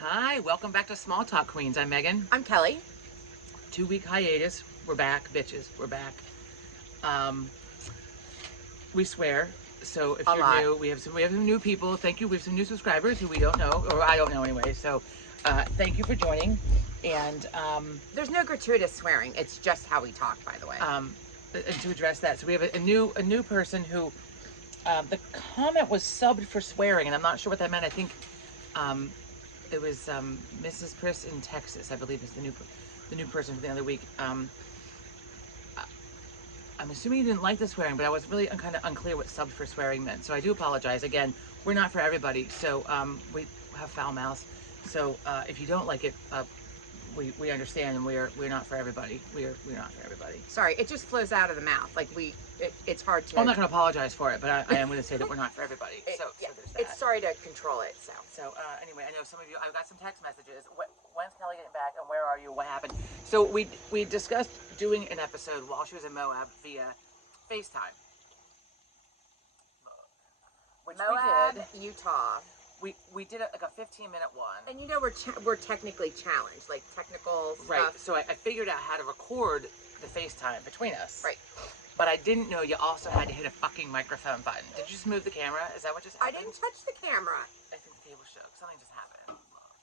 Hi, welcome back to Small Talk Queens. I'm Megan. I'm Kelly. 2 week hiatus. We're back, bitches. We're back. Um, we swear. So if A you're lot. new, we have some new people. Thank you. We have some new subscribers who we don't know, or I don't know anyway. So thank you for joining. And There's no gratuitous swearing. It's just how we talk, by the way. and to address that, so we have a new person who the comment was subbed for swearing, and I'm not sure what that meant. I think it was Mrs. Chris in Texas, I believe, is the new person for the other week. I'm assuming you didn't like the swearing, but I was really kind of unclear what subbed for swearing meant. So I do apologize. Again, we're not for everybody. So we have foul mouths. So if you don't like it, we understand, and we're not for everybody. We're not for everybody. Sorry, it just flows out of the mouth. Like it's hard to. I'm not going to apologize for it, but I am going to say that we're not for everybody. Yeah, so there's that. it's sorry to control it. So anyway, I know some of you. I've got some text messages. When's Kelly getting back, and where are you? What happened? So we discussed doing an episode while she was in Moab via FaceTime, which Moab, we did. Utah. We did like a 15-minute one. And you know we're technically challenged, like technical stuff. Right. So I figured out how to record the FaceTime between us. Right. But I didn't know you also had to hit a fucking microphone button. Did you just move the camera? Is that what just happened? I didn't touch the camera. I think the table shook. Something just happened. Look.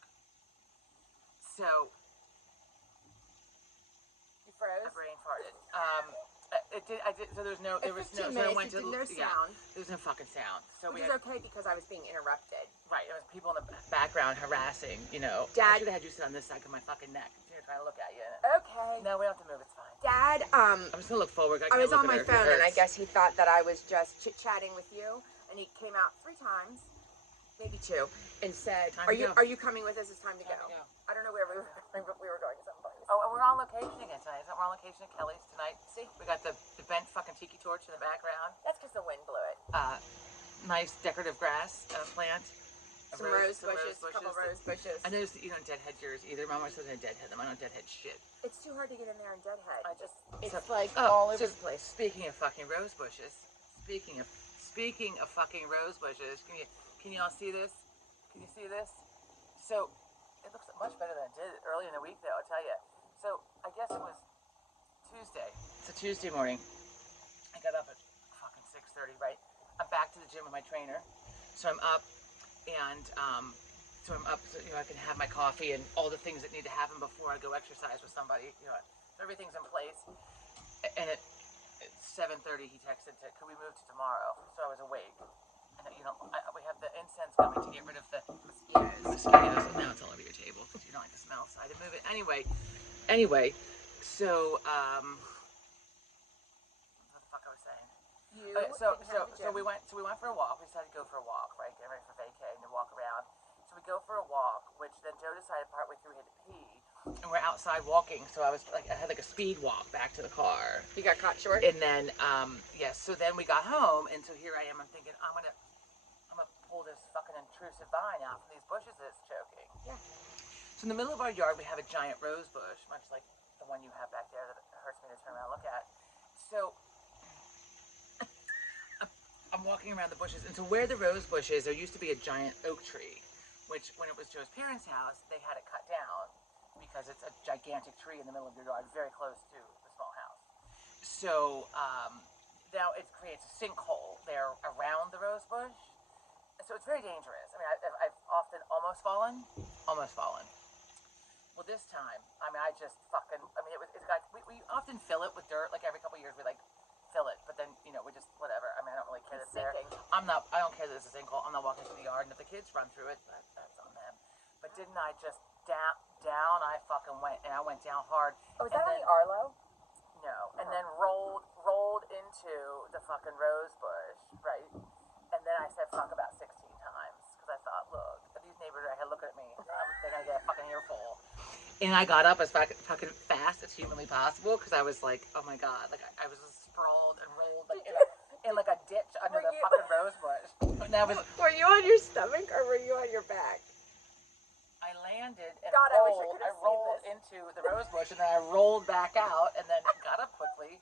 So You froze. my brain farted. It did. I did. So there was no. There was no. 15 So I minutes, went to no yeah, sound. there was no fucking sound. So Which we is had, okay because I was being interrupted. right. There was people in the background harassing. You know. Dad- I should have had you sit on this side of my fucking neck. Here, trying to look at you. Okay. No, we don't have to move. It's fine. Dad, I'm just gonna look forward. I was on my phone and I guess he thought that I was just chit-chatting with you, and he came out 3 times, maybe 2, and said, Time "Are to you go. are you coming with us? It's time to Time go." to go. I don't know where we were going, but we were going someplace. Oh, and we're on location again tonight. Isn't it? We're on location at Kelly's tonight. See, we got the bent fucking tiki torch in the background. That's because the wind blew it. Nice decorative grass plant. Some rose bushes, a couple rose bushes. I noticed that you don't deadhead yours either. Mom always says I deadhead them. I don't deadhead shit. It's too hard to get in there and deadhead. It's So- like oh, all over so the place. Speaking of fucking rose bushes, speaking of fucking rose bushes, can you all see this? Can you see this? So it looks much better than it did early in the week, though. I'll tell you. So I guess it was Tuesday. It's a Tuesday morning. I got up at fucking 6:30. Right. I'm back to the gym with my trainer. So I'm up, and so I can have my coffee and all the things that need to happen before I go exercise with somebody. You know, everything's in place. And at 7:30, he texted, "Could we move to tomorrow?" So I was awake. And you know, we have the incense going to get rid of the mosquitoes. Now it's all over your table because you don't like the smell, so I had to move it anyway. So what the fuck I was saying? So we went for a walk. We decided to go for a walk, right? Get ready for vacay and to walk around. So we go for a walk, which then Joe decided partway through we had to pee, and we're outside walking. So I had like a speed walk back to the car. You got caught short. And then yes. So then we got home, and so here I am. I'm thinking I'm gonna pull this fucking intrusive vine out from these bushes that's choking. Yeah. So in the middle of our yard, we have a giant rose bush, much like the one you have back there that hurts me to turn around and look at. So I'm walking around the bushes, and so where the rose bush is, there used to be a giant oak tree, which when it was Joe's parents' house, they had it cut down because it's a gigantic tree in the middle of your yard, very close to the small house. So now it creates a sinkhole there around the rose bush. So it's very dangerous. I mean, I've often almost fallen. Well, this time, I mean, we often fill it with dirt, like every couple of years we like fill it, but then, you know, we just, whatever. I mean, I don't really care that it's there. I don't care that it's a sinkhole. I'm not walking through the yard, and if the kids run through it, that's on them. But didn't I just down I fucking went, and I went down hard. Oh, is that on the Arlo? No. And then rolled into the fucking rose bush, right? And then I said fuck about 16 times because I thought, look, if these neighbors are here looking at me, they're gonna get a fucking earful. And I got up as fucking fast as humanly possible because I was like, oh my god, like I was just sprawled and rolled like in like a ditch under the fucking rose bush. And that was. Were you on your stomach or were you on your back? I landed and God, rolled. I rolled into the rose bush and then I rolled back out and then got up quickly.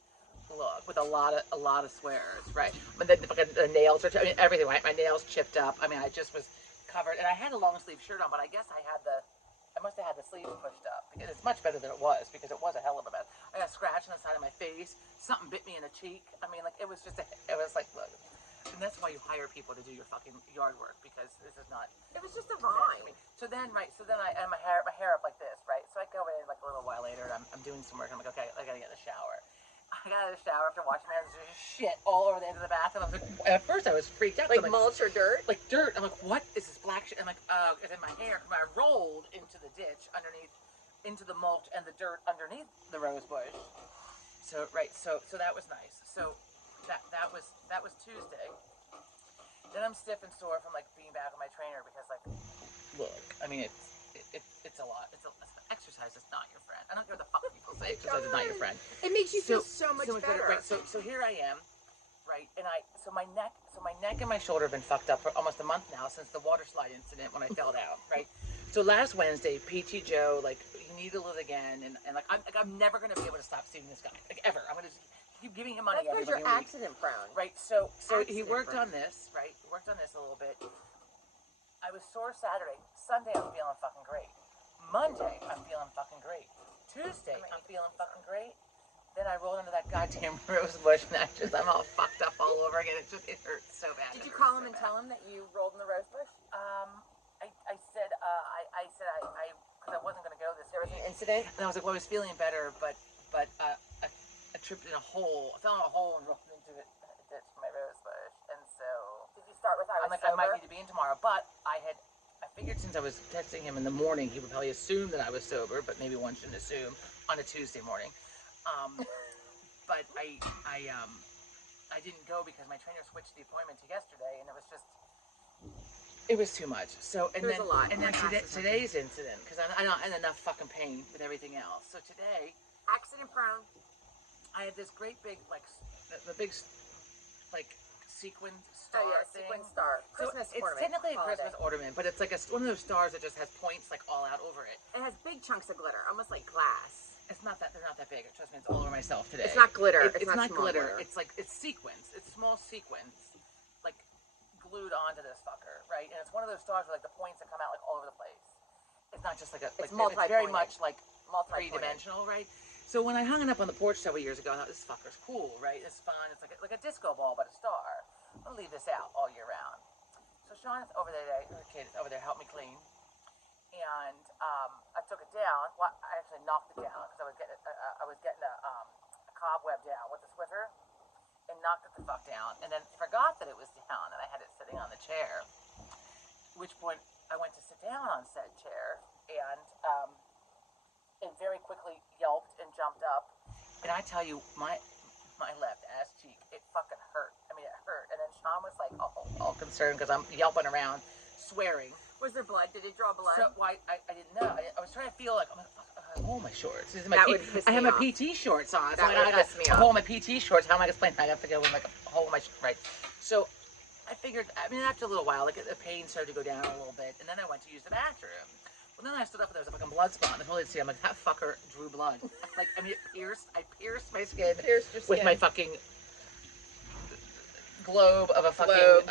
Look, with a lot of swears, right? But then the nails are, everything, right? My nails chipped up. I mean, I just was covered, and I had a long sleeve shirt on, but I guess I must have had the sleeves pushed up because it's much better than it was because it was a hell of a mess. I got a scratch on the side of my face. Something bit me in the cheek. I mean, like it was like, look. And that's why you hire people to do your fucking yard work because this is not. It was just a vine. So then I had my hair up like this, right? So I go in like a little while later and I'm doing some work. I'm like, okay, I gotta get in the shower. I got out of the shower after washing my hands. There's just shit all over the end of the bathroom. I was like, at first I was freaked out. Like mulch or dirt? Like dirt. I'm like, what is this black shit? I'm like, it's in my hair. When I rolled into the ditch underneath, into the mulch and the dirt underneath the rose bush. So that was nice. So that was Tuesday. Then I'm stiff and sore from like being back with my trainer because like, look, I mean it's a lot. Exercise is not your friend. I don't care what the fuck people say. Exercise is not your friend. It makes you feel so much better. Right. So here I am, right, and my neck and my shoulder have been fucked up for almost a month now since the water slide incident when I fell down, right? So last Wednesday, PT Joe, like he needled it again, and like I'm never gonna be able to stop seeing this guy, like ever. I'm gonna just keep giving him money. That's because you're accident prone. Right. So he worked on this, right? Worked on this a little bit. I was sore Saturday. Sunday I'm feeling fucking great. Monday I'm feeling fucking great. Tuesday I'm feeling fucking great. Then I rolled into that goddamn rose bush and I'm all fucked up all over again. It hurts so bad. Did you call him and tell him that you rolled in the rose bush? I said because I wasn't going to go this There was week. an incident? And I was like, well, I was feeling better, but I tripped in a hole. I fell in a hole and rolled into it. Ditch my rose bush, and so Did you start with I was I'm like, sober? I might need to be in tomorrow, but I figured since I was texting him in the morning, he would probably assume that I was sober, but maybe one shouldn't assume on a Tuesday morning. But I didn't go because my trainer switched the appointment to yesterday, and it was too much. So and There's then a lot. and then today's incident because I'm not in enough fucking pain with everything else. So today, Accident prone. I had this great big the big sequin star thing. Sequin star. Christmas it's ornament. technically a holiday. Christmas ornament, but it's like one of those stars that just has points like all out over it. It has big chunks of glitter, almost like glass. It's not that they're not that big. Trust me, it's all over myself today. It's not glitter. It's not small glitter. It's like it's sequins. It's small sequins, like glued onto this fucker, right? And it's one of those stars where like the points that come out like all over the place. It's not just like It's very much like multi-pointed. three-dimensional, right? So when I hung it up on the porch several years ago, I thought this fucker's cool, right? It's fun. It's like a disco ball, but a star. I'll leave this out all year round. So Sean's over there today. Her kid is over there helping me clean. And I took it down. Well, I actually knocked it down because I was getting a cobweb down with the Swiffer and knocked it the fuck down. And then forgot that it was down and I had it sitting on the chair. At which point I went to sit down on said chair and very quickly yelped and jumped up. And I tell you, my left ass cheek, it fucking hurt. I mean, it hurt. And then Sean was like all concerned because I'm yelping around, swearing. Was there blood? Did it draw blood? So I didn't know. I was trying to feel like I'm like, oh my shorts. This is That would piss I have me my off. PT shorts on. That would piss me a off. hole in my PT shorts. How am I gonna explain? I have to go with like a hole in my right. So I figured. I mean, after a little while, like the pain started to go down a little bit, and then I went to use the bathroom. Well, then I stood up and there was a fucking blood spot. And I totally see. I'm like, that fucker drew blood. Like, I mean, I pierced my skin with my fucking globe of a fucking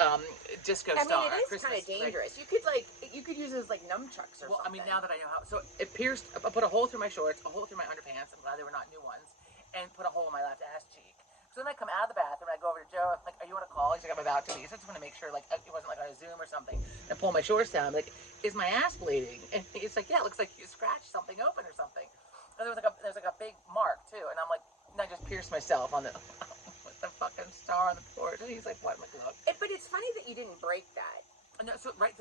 disco star. I mean, it is kind of dangerous. Right? You could use it as like nunchucks or something. I mean, now that I know how, so it pierced. I put a hole through my shorts, a hole through my underpants. I'm glad they were not new ones, and put a hole in my left ass cheek. So then I come out of the bathroom and I go over to Joe. I'm like, "Are you on a call?" He's like, "I'm about to be." So I just want to make sure, like, it wasn't like on a Zoom or something. And I pull my shorts down. I'm like, "Is my ass bleeding?" And he's like, "Yeah, it looks like you scratched something open or something." And there's like a big mark too. And I'm like, and I just pierced myself on the with the fucking star on the porch. And he's like, "What?" I'm like, "Look." But it's funny that you didn't break that. No, so right.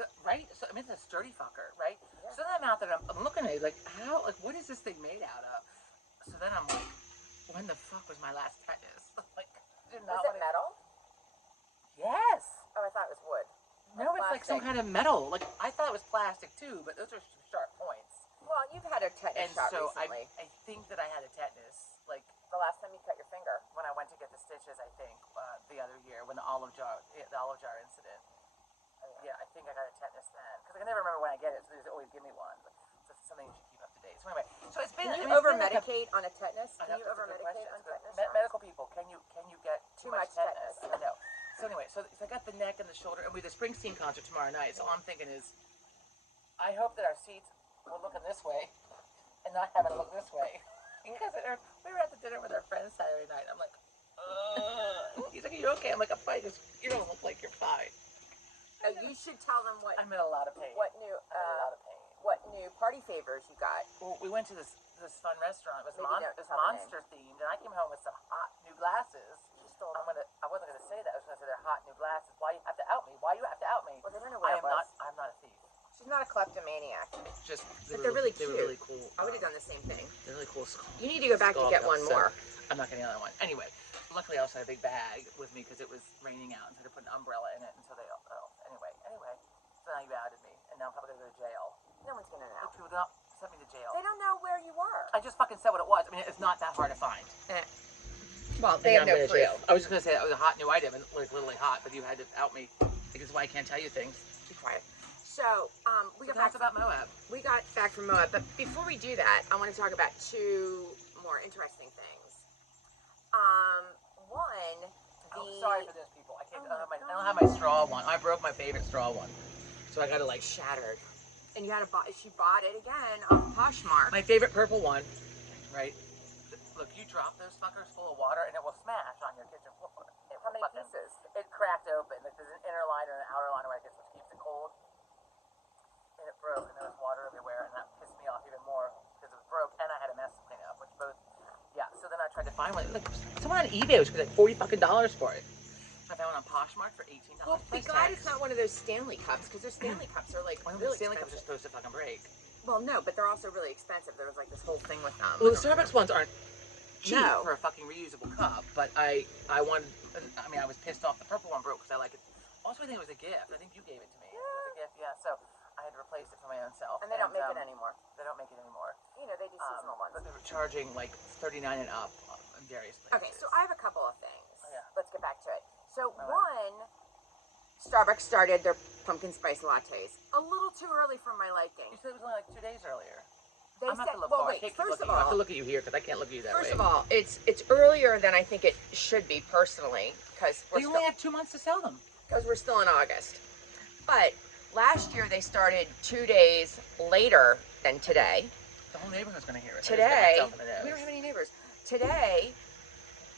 So I mean, it's a sturdy fucker, right? Yeah. So then I'm out there, and I'm looking at it, like, what is this thing made out of? So then I'm like, when the fuck was my last tetanus? Like, Was it metal? Yes. Oh, I thought it was wood. No, it's like some kind of metal. Like, I thought it was plastic too, but those are sharp points. Well, you've had a tetanus shot so recently. I think that I had a tetanus, like, The last time you cut your finger. when I went to get the stitches, I think, the other year, when the olive jar incident. Yeah, I think I got a tetanus then. Because I can never remember when I get it, so they always give me one. But so it's something you should keep up to date. So anyway, so it's been... Can you over-medicate on a tetanus? Can you over-medicate on tetanus shots? Medical people, can you get too much tetanus? I don't know. So anyway, so I got the neck and the shoulder, and we have the Springsteen concert tomorrow night. So all I'm thinking is, I hope that our seats were looking this way, and not having to look this way. Because we were at the dinner with our friends Saturday night. I'm like, he's like, "Are you okay?" I'm like, "I'm fine." He goes, "You don't look like you're fine." You should tell them what. I'm in a lot of pain. What new? What new party favors you got? Well, we went to this fun restaurant. It was Maybe monster themed, and I came home with some hot new glasses. I wasn't gonna say that. I was gonna say they're hot new glasses. Why you have to out me? Why you have to out me? Well, they don't know what it was. I'm not a thief. She's not a kleptomaniac. Just But they're really They cute. were really cool. I would have done the same thing. They're really cool. You need to go back to get one more. I'm not getting another one. Anyway, luckily I also had a big bag with me because it was raining out, and so they put an umbrella in it, and so they. Anyway. So now you outed me, and now I'm probably gonna go to jail. No one's gonna know. People don't send me to jail. They don't know where you were. I just fucking said what it was. I mean, it's not that hard to find. Well, they have no proof. I was just gonna say that was a hot new item, and like literally hot, but you had to out me because why I can't tell you things. Be quiet. So, we got back about Moab. We got back from Moab, but before we do that, I want to talk about two more interesting things. One, I'm sorry for those people. I don't have my straw one. I broke my favorite straw one, so I gotta like shattered. And you had she bought it again off Poshmark. My favorite purple one, right? Look, you drop those fuckers full of water and it will smash on your kitchen floor. How many pieces? It cracked open. Like, there's an inner liner and an outer liner, which keeps it cold. And it broke, and there was water everywhere, and that pissed me off even more because it was broke, and I had a mess to clean up, which both, yeah. So then I tried to find one. Like, someone on eBay was like $40 fucking for it. I found one on Poshmark for $18. Well, thank God it's not one of those Stanley cups, because those Stanley cups are like really Stanley expensive. cups are supposed to fucking break. Well, no, but they're also really expensive. There was like this whole thing with them. Well, the Starbucks ones aren't cheap No. for a fucking reusable cup, but I wanted. I mean, I was pissed off the purple one broke because I like it. Also, I think it was a gift. I think you gave it to me. Yeah. It was a gift, yeah. So I had to replace it for my own self. And they don't make it anymore. They don't make it anymore. You know, they do seasonal ones. But they were charging like $39 and up in various places. Okay, so I have a couple of things. Oh, yeah. Let's get back to it. So one, Starbucks started their pumpkin spice lattes a little too early for my liking. You said it was only like 2 days earlier. They I'm said, to look well, forward. wait, first of all, I have to look at you here because I can't look at you that way. First of all, it's earlier than I think it should be personally, because we only have 2 months to sell them. Because we're still in August. But last year they started 2 days later than today. The whole neighborhood's going to hear it. Today, we don't have any neighbors. Today,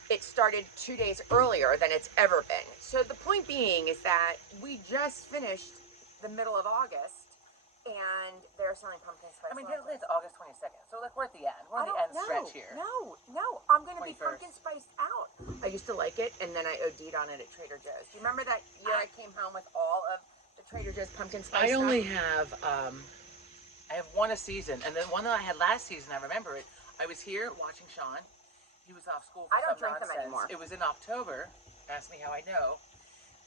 it started 2 days earlier than it's ever been. So the point being is that we just finished the middle of August, and they're selling pumpkin spice. I mean, technically it's August 22nd, so like we're at the end. We're on the end stretch here. No, I'm going to be 21st. pumpkin spiced out. I used to like it, and then I OD'd on it at Trader Joe's. Do you remember that year I came home with all of the Trader Joe's pumpkin spice I stuff? only have, I have one a season, and then one that I had last season, I remember it. I was here watching Sean. He was off school for I don't some drink them nonsense. anymore. It was in October. Ask me how I know.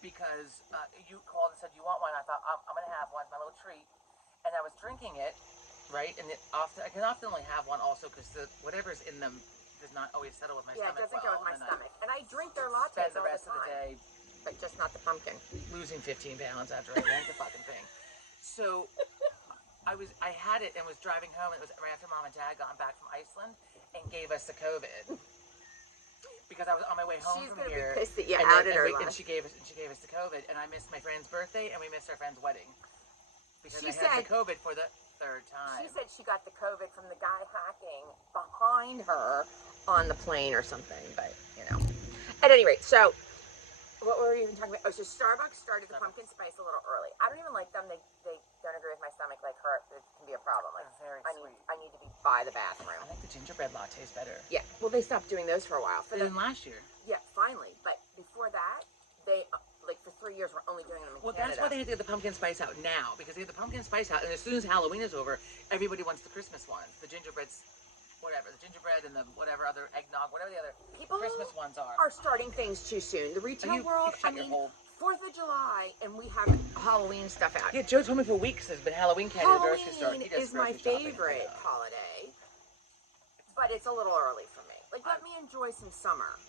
Because you called and said you want one. I thought, I'm going to have one. It's my little treat. And I was drinking it, right? And I can often only have one also because whatever's in them does not always settle with my stomach. Yeah, it doesn't go with my stomach. And I drink their Spend lattes the all rest the of the time. day But just not the pumpkin. losing 15 pounds after I drank the fucking thing. So I had it and was driving home, and it was right after Mom and Dad got back from Iceland and gave us the COVID. Because I was on my way home from here. She's gonna be pissed that you and outed her. And she gave us the COVID, and I missed my friend's birthday, and we missed our friend's wedding because She I had said- the COVID for the third time. She said she got the COVID from the guy hacking behind her on the plane or something, but you know. At any rate, so what were we even talking about? Oh, so Starbucks started the pumpkin spice a little early. I don't even like them. They don't agree with my stomach. Like her, it can be a problem. Like They're very sweet. I need to be by the bathroom. I think the gingerbread lattes better Yeah. Well, they stopped doing those for a while. than last year. Yeah, finally. But before that, they like for 3 years were only doing them in Well, Canada. that's why they had to get the pumpkin spice out now, because they have the pumpkin spice out, and as soon as Halloween is over, everybody wants the Christmas ones, the gingerbreads, whatever, the gingerbread and the whatever other eggnog, whatever the other People Christmas ones are. are starting things too soon. The retail world, shut I your mean, hole. 4th of July, and we have Halloween stuff out. Yeah, Joe told me for weeks there's been Halloween candy at the grocery store. Halloween He does is my grocery shopping. favorite holiday, but it's a little early for me. Like, let me enjoy some summer.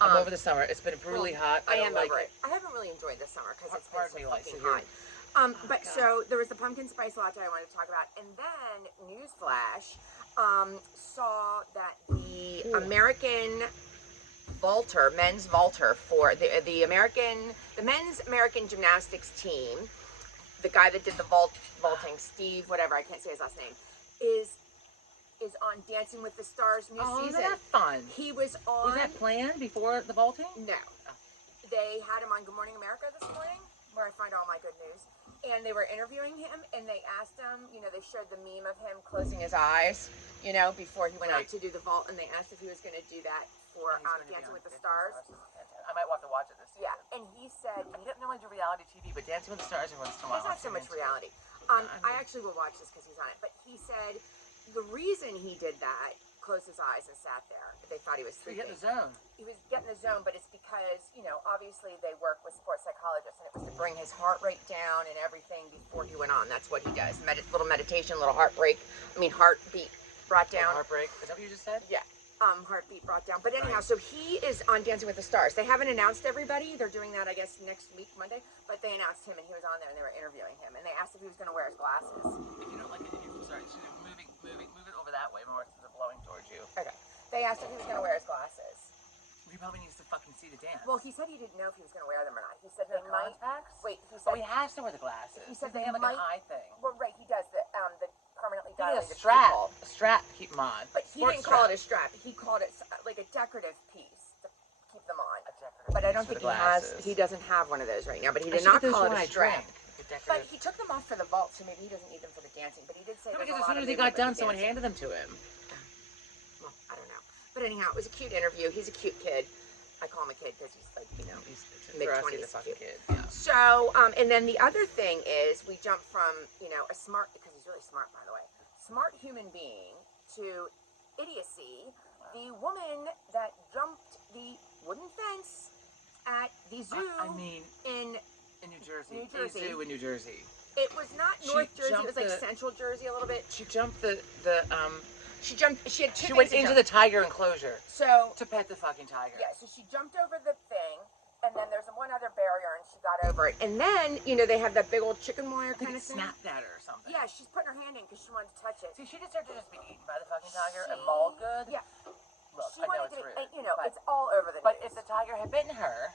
I'm over the summer. It's been brutally hot. I don't am like over it. I haven't really enjoyed the summer because it's been Pardon so me, fucking Lisa, hot. But God. so there was the pumpkin spice latte I wanted to talk about, and then newsflash, saw that the American vaulter, men's vaulter for the men's American gymnastics team. The guy that did the vaulting, Steve, whatever, I can't say his last name, is on Dancing with the Stars new season. Isn't that fun? He was on. Was that planned before the vaulting? No. They had him on Good Morning America this morning, where I find all my good news. And they were interviewing him, and they asked him, they showed the meme of him closing his eyes, before he went out to do the vault, and they asked if he was going to do that for Dancing with the Stars. I might have to watch it this season. Yeah, and he said... He doesn't normally do reality TV, but Dancing with the Stars every once in a while. It's not so much reality. I actually will watch this because he's on it, but he said the reason he did that, closed his eyes and sat there, they thought he was sleeping. He was getting the zone. He was getting the zone, but it's because, obviously they work with sports psychologists, and it was to bring his heart rate down and everything before he went on. That's what he does. Little meditation, little heartbeat brought down. Heartbreak. Is that what you just said? Yeah. Heartbeat brought down. But anyhow, so he is on Dancing with the Stars. They haven't announced everybody. They're doing that, I guess, next week, Monday. But they announced him, and he was on there, and they were interviewing him. And they asked if he was going to wear his glasses. If you don't like it, sorry, move it over that way more instead of blowing towards you. Okay. They asked if he was going to wear his glasses. He probably needs to fucking see the dance. Well, he said he didn't know if he was going to wear them or not. He said they might. Contacts? Wait, he said. Oh, he has to wear the glasses. He said they have like an eye thing. Well, right, he does the permanently He had dilated a strap. pupil. A strap to keep them on. But he didn't call it a strap. He called it like a decorative piece to keep them on. But I don't think he doesn't have one of those right now. But he did not call it a strap. But he took them off for the vault, so maybe he doesn't need them for the dancing. But he did say because as soon as he got done, someone handed them to him. Well, I don't know. But anyhow, it was a cute interview. He's a cute kid. I call him a kid because he's like, he's mid-20s. Kid. Yeah. So, and then the other thing is we jump from, a smart, because he's really smart, by the way, smart human being to idiocy. The woman that jumped the wooden fence at the zoo in New Jersey. A zoo in New Jersey. It was not North Jersey, it was like Central Jersey a little bit. She jumped she went into the tiger enclosure. So to pet the fucking tiger. Yeah, so she jumped over the thing, and then there's one other barrier, and she got over it. And then, they have that big old chicken wire kind of thing. Snapped at her or something. Yeah, she's putting her hand in because she wanted to touch it. See, she deserved to just be eaten by the fucking tiger and mauled good. Yeah. Look, I know it's rude. It's all over the news. But if the tiger had bitten her,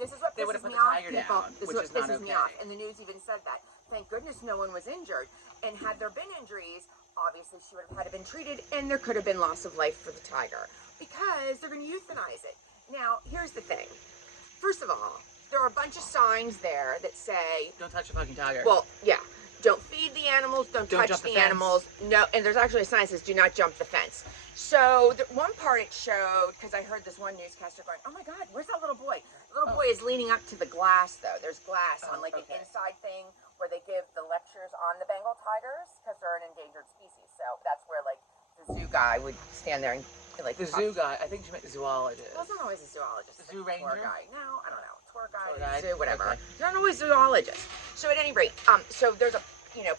this is what they would have pisses put me the off, tiger people. down, This is which what is not pisses me okay. off. And the news even said that. Thank goodness no one was injured. And had there been injuries, obviously she would have had to been treated, and there could have been loss of life for the tiger because they're going to euthanize it. Now, here's the thing. First of all, there are a bunch of signs there that say, don't touch a fucking tiger. Well, yeah. Don't feed the animals. Don't touch the animals. No, and there's actually a sign that says, do not jump the fence. So one part it showed, because I heard this one newscaster going, oh my God, where's that little boy? The little boy is leaning up to the glass, though. There's glass on an inside thing where they give the lectures on the Bengal tigers because they're an endangered species. So that's where the zoo guy would stand there and the zoo guy. I think she meant the zoologist. Well, it's not always a zoologist. The zoo ranger? Tour guy. No, I don't know. Tour guide, zoo, whatever. Okay. They're not always zoologists. So at any rate, so there's a,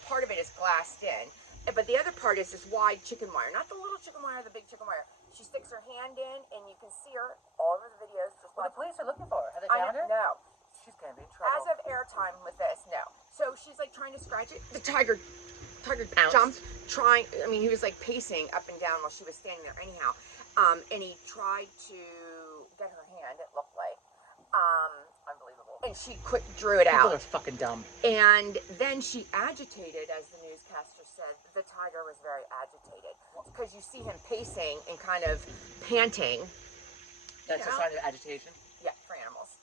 part of it is glassed in, but the other part is this wide chicken wire. Not the little chicken wire, the big chicken wire. She sticks her hand in, and you can see her all over the videos. Just the police are looking for her. Have they found her? No. She's going to be in trouble. As of airtime with this, no. So she's trying to scratch it. The tiger Pounced. jumped, he was pacing up and down while she was standing there anyhow. And he tried to get her hand, it looked like. Unbelievable. And she drew it out. People are fucking dumb. And then she agitated, as the newscaster said. The tiger was very agitated. Because you see him pacing and kind of panting. That's a sign of agitation? Yeah, for animals.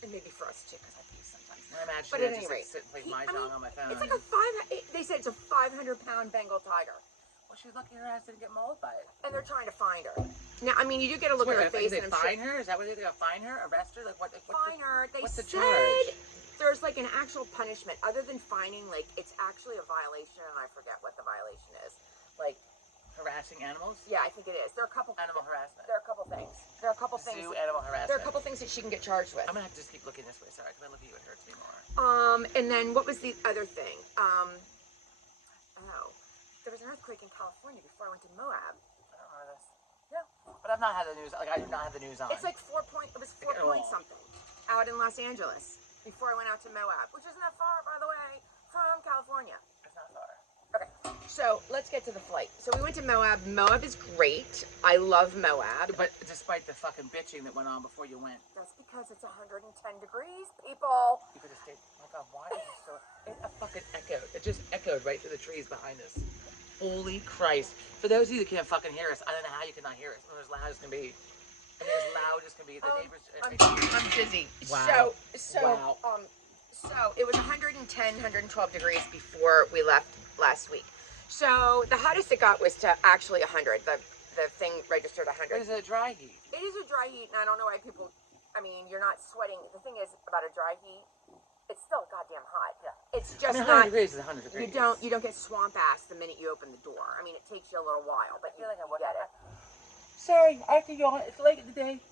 And maybe for us too, because I pace sometimes. I imagine but at any rate, sit and play Mahjong on my phone. It's like they said it's a 500-pound Bengal tiger. Well, she's lucky her ass didn't get mauled by it. And they're trying to find her. Now, you do get a look at her face. Did they find her? Is that what they're going to find her? Arrest her? Find her. They what's the said charge? there's an actual punishment. Other than finding, it's actually a violation, and I forget what the violation is. Harassing animals? Yeah, I think it is. There are a couple... Animal harassment. There are a couple things. There are a couple things... Zoo animal harassment. There are a couple things that she can get charged with. I'm going to have to just keep looking this way. Sorry, because I look at you, it hurts me more. And then what was the other thing? There was an earthquake in California before I went to Moab. I don't know this. Yeah. But I've not had the news. I do not have the news on. It's it was 4 point something out in Los Angeles before I went out to Moab, which isn't that far, by the way, from California. It's not far. Okay. So let's get to the flight. So we went to Moab. Moab is great. I love Moab. But despite the fucking bitching that went on before you went, That's because it's 110 degrees, people. you could have stayed. Oh my God, why did you so? It fucking echoed. It just echoed right through the trees behind us. Holy Christ! For those of you that can't fucking hear us, I don't know how you cannot hear us. We're as loud as can be. I mean, as loud as can be. The neighbors. I'm dizzy. Wow. So it was 110, 112 degrees before we left last week. So the hottest it got was to actually 100. The thing registered 100. It is a dry heat. It is a dry heat, and I don't know why people. I mean, you're not sweating. The thing is about a dry heat, it's still goddamn hot. Yeah. It's just 100 not. degrees is 100 degrees. You don't get swamp ass the minute you open the door. I mean, it takes you a little while, but you get it. Sorry, I have to yawn. It's late in the day.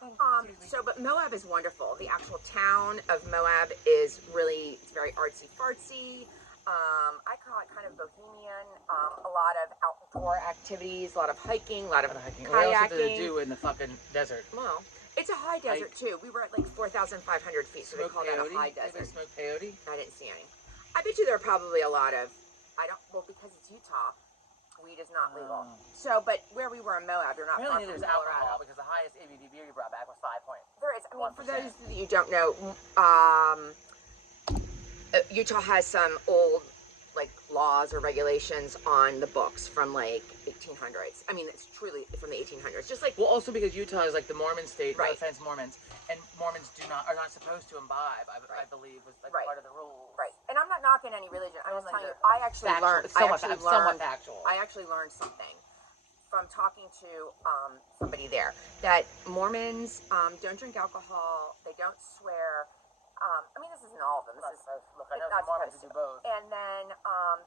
But Moab is wonderful. The actual town of Moab is really, it's very artsy fartsy. I call it kind of bohemian. A lot of outdoor activities, a lot of hiking, a lot of kayaking. What else did it do in the fucking desert? Well, it's a high desert too. We were at like 4,500 feet, so they call that a high desert. Did they smoke peyote? I didn't see any. I bet you there are probably a lot of, because it's Utah, weed is not legal. So, but where we were in Moab, you're not far from there's Colorado. alcohol because the highest ABV beer you brought back was 5 point. There is. I mean, for those that you don't know, Utah has some old like laws or regulations on the books from like 1800s. I mean, it's truly from the 1800s. Just like also because Utah is like the Mormon state, right? No offense, Mormons, and Mormons are not supposed to imbibe. I believe was like part of the rules. Right. And I'm not knocking any religion. I'm just telling you, I actually learned something from talking to somebody there that Mormons don't drink alcohol. They don't swear. I mean, this isn't all of them. This is look. I know some Mormons who do both. And then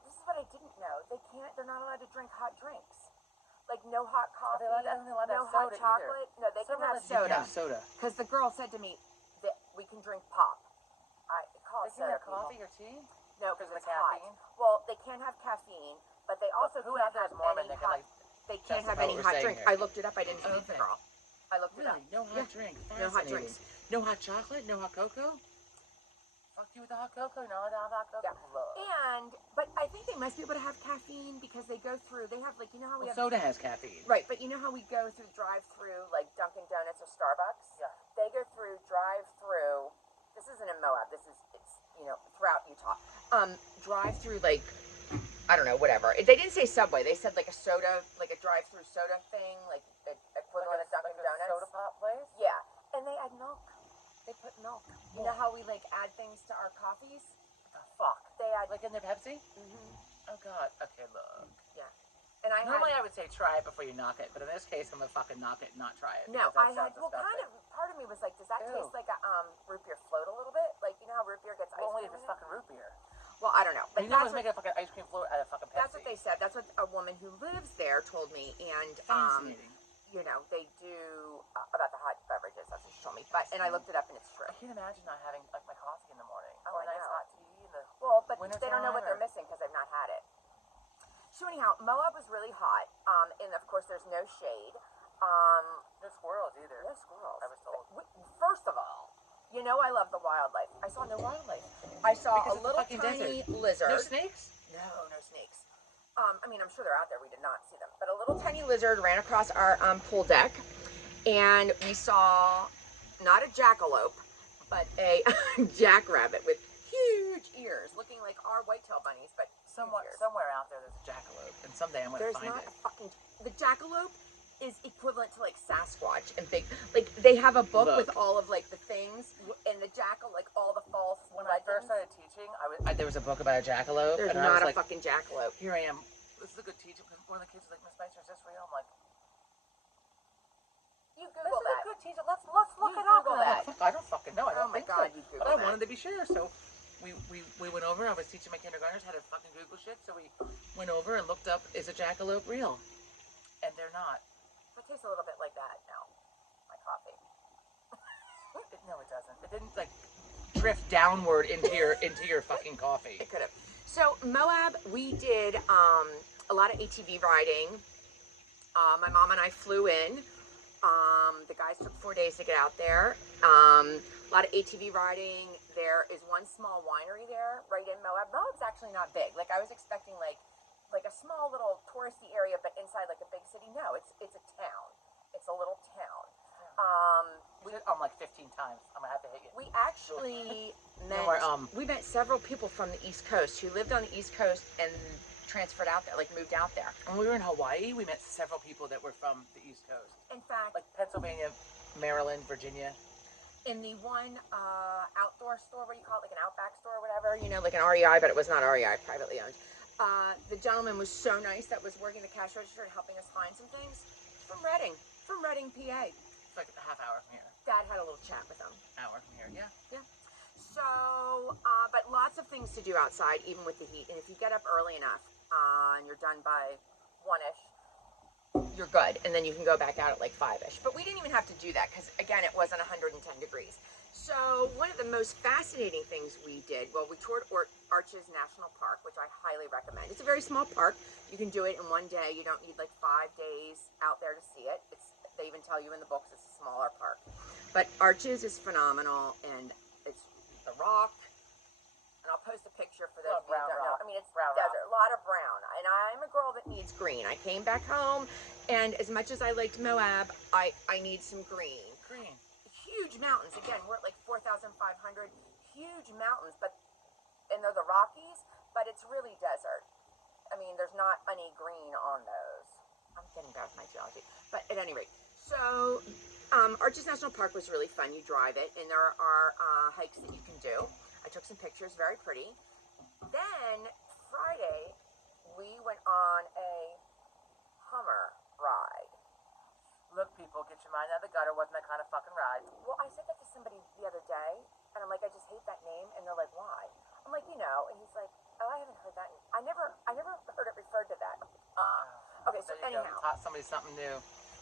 this is what I didn't know. They're not allowed to drink hot drinks. Like no hot coffee, no hot chocolate. No, they can have soda. Because the girl said to me that we can drink pop. I call it soda. Coffee or tea? No, because it's hot. Well, they can't have caffeine, but they also can't have any hot. They can't have any hot drink. I looked it up. I didn't speak to the girl. I looked it up. No hot drink. No hot drinks. No hot chocolate. No hot cocoa. Fuck you with the hot cocoa. No hot cocoa. Yeah. But I think they must be able to have caffeine because they go through. They have like you know how we have soda has caffeine. Right, but you know how we go through drive-through like Dunkin' Donuts or Starbucks. Yeah. They go through drive-through. This isn't in Moab. It's throughout Utah. Drive-through like I don't know whatever. They didn't say Subway. They said like a soda, like a drive-through soda thing, like equivalent of Dunkin' Donuts. Soda pop place. Yeah, and they add milk. They put milk. You know how we like add things to our coffees? The fuck? They add like in their Pepsi? Mm-hmm. Oh God. Okay, look. Yeah. And normally I would say try it before you knock it, but in this case I'm gonna fucking knock it and not try it. No, I had part of me was like, does that taste like a root beer float a little bit? Like you know how root beer gets ice cream? Only if it's fucking root beer. Well, I don't know. But that's making a fucking ice cream float out of fucking Pepsi. That's what they said. That's what a woman who lives there told me, and fascinating. You know, they do about the hot beverages. That's what she told me. And I looked it up, and it's true. I can't imagine not having like my coffee in the morning. Oh, I nice know. Hot tea in the but they don't know what they're missing because they've not had it. So anyhow, Moab was really hot, and of course there's no shade. No squirrels either. No squirrels. I was told. First of all, you know I love the wildlife. I saw no wildlife. I saw a little tiny lizard. No snakes? No snakes. I mean, I'm sure they're out there. We did not see them. But a little tiny lizard ran across our pool deck, and we saw not a jackalope, but a jackrabbit with huge ears, looking like our whitetail bunnies, but somewhere out there there's a jackalope, and someday I'm gonna find it. The jackalope is equivalent to like Sasquatch and big. Like they have a book with all of like the things, and the jackal, like all the false. When I first started teaching, there was a book about a jackalope. There's not a fucking jackalope. Here I am. This is a good teacher because one of the kids was like, Miss Spicer, is this real? I'm like, you Google that. This is a good teacher. Let's look it up. I don't fucking know. I don't think so. You Google but I wanted to be sure, so we went over. I was teaching my kindergartners how to fucking Google shit, so we went over and looked up, is a jackalope real? And they're not. It tastes a little bit like that now. My coffee. No, it doesn't. It didn't like drift downward into your fucking coffee. It could have. So Moab, we did a lot of ATV riding. My mom and I flew in. The guys took 4 days to get out there. A lot of ATV riding. There is one small winery there, right in Moab. Moab's actually not big. Like I was expecting like a small little touristy area, but inside like a big city. No, it's a town. It's a little town. Like 15 times. I'm gonna have to hit you. We actually met. We met several people from the East Coast who lived on the East Coast and transferred out there, like moved out there. When we were in Hawaii, we met several people that were from the East Coast. In fact, like Pennsylvania, Maryland, Virginia. In the one outdoor store, what do you call it, like an Outback store or whatever, you know, like an REI, but it was not REI, privately owned. The gentleman was so nice that was working the cash register and helping us find some things from Reading, PA. It's like a half hour from here. Dad had a little chat with him. Hour from here, yeah. Yeah. So, but lots of things to do outside, even with the heat. And if you get up early enough and you're done by 1-ish, you're good. And then you can go back out at like 5-ish. But we didn't even have to do that because, again, it wasn't 110 degrees. So one of the most fascinating things we did, well, we toured Arches National Park, which I highly recommend. It's a very small park. You can do it in one day. You don't need like 5 days out there to see it. They even tell you in the books it's a smaller park. But Arches is phenomenal, and it's the rock. And I'll post a picture for those of you who don't know. I mean, it's brown desert, a lot of brown. And I'm a girl that needs green. I came back home, and as much as I liked Moab, I need some green. Green. Huge mountains. Again, we're at like 4,500. Huge mountains, and they're the Rockies, but it's really desert. I mean, there's not any green on those. I'm getting bad with my geology. But at any rate, so Arches National Park was really fun. You drive it, and there are hikes that you can do. I took some pictures, very pretty. Then Friday, we went on a Hummer ride. Look, people, get your mind out of the gutter. Wasn't that kind of fucking ride? Well, I said that to somebody the other day, and I'm like, I just hate that name, and they're like, why? I'm like, you know, and he's like, oh, I haven't heard that. I never heard it referred to that. Okay, so anyhow, taught somebody something new.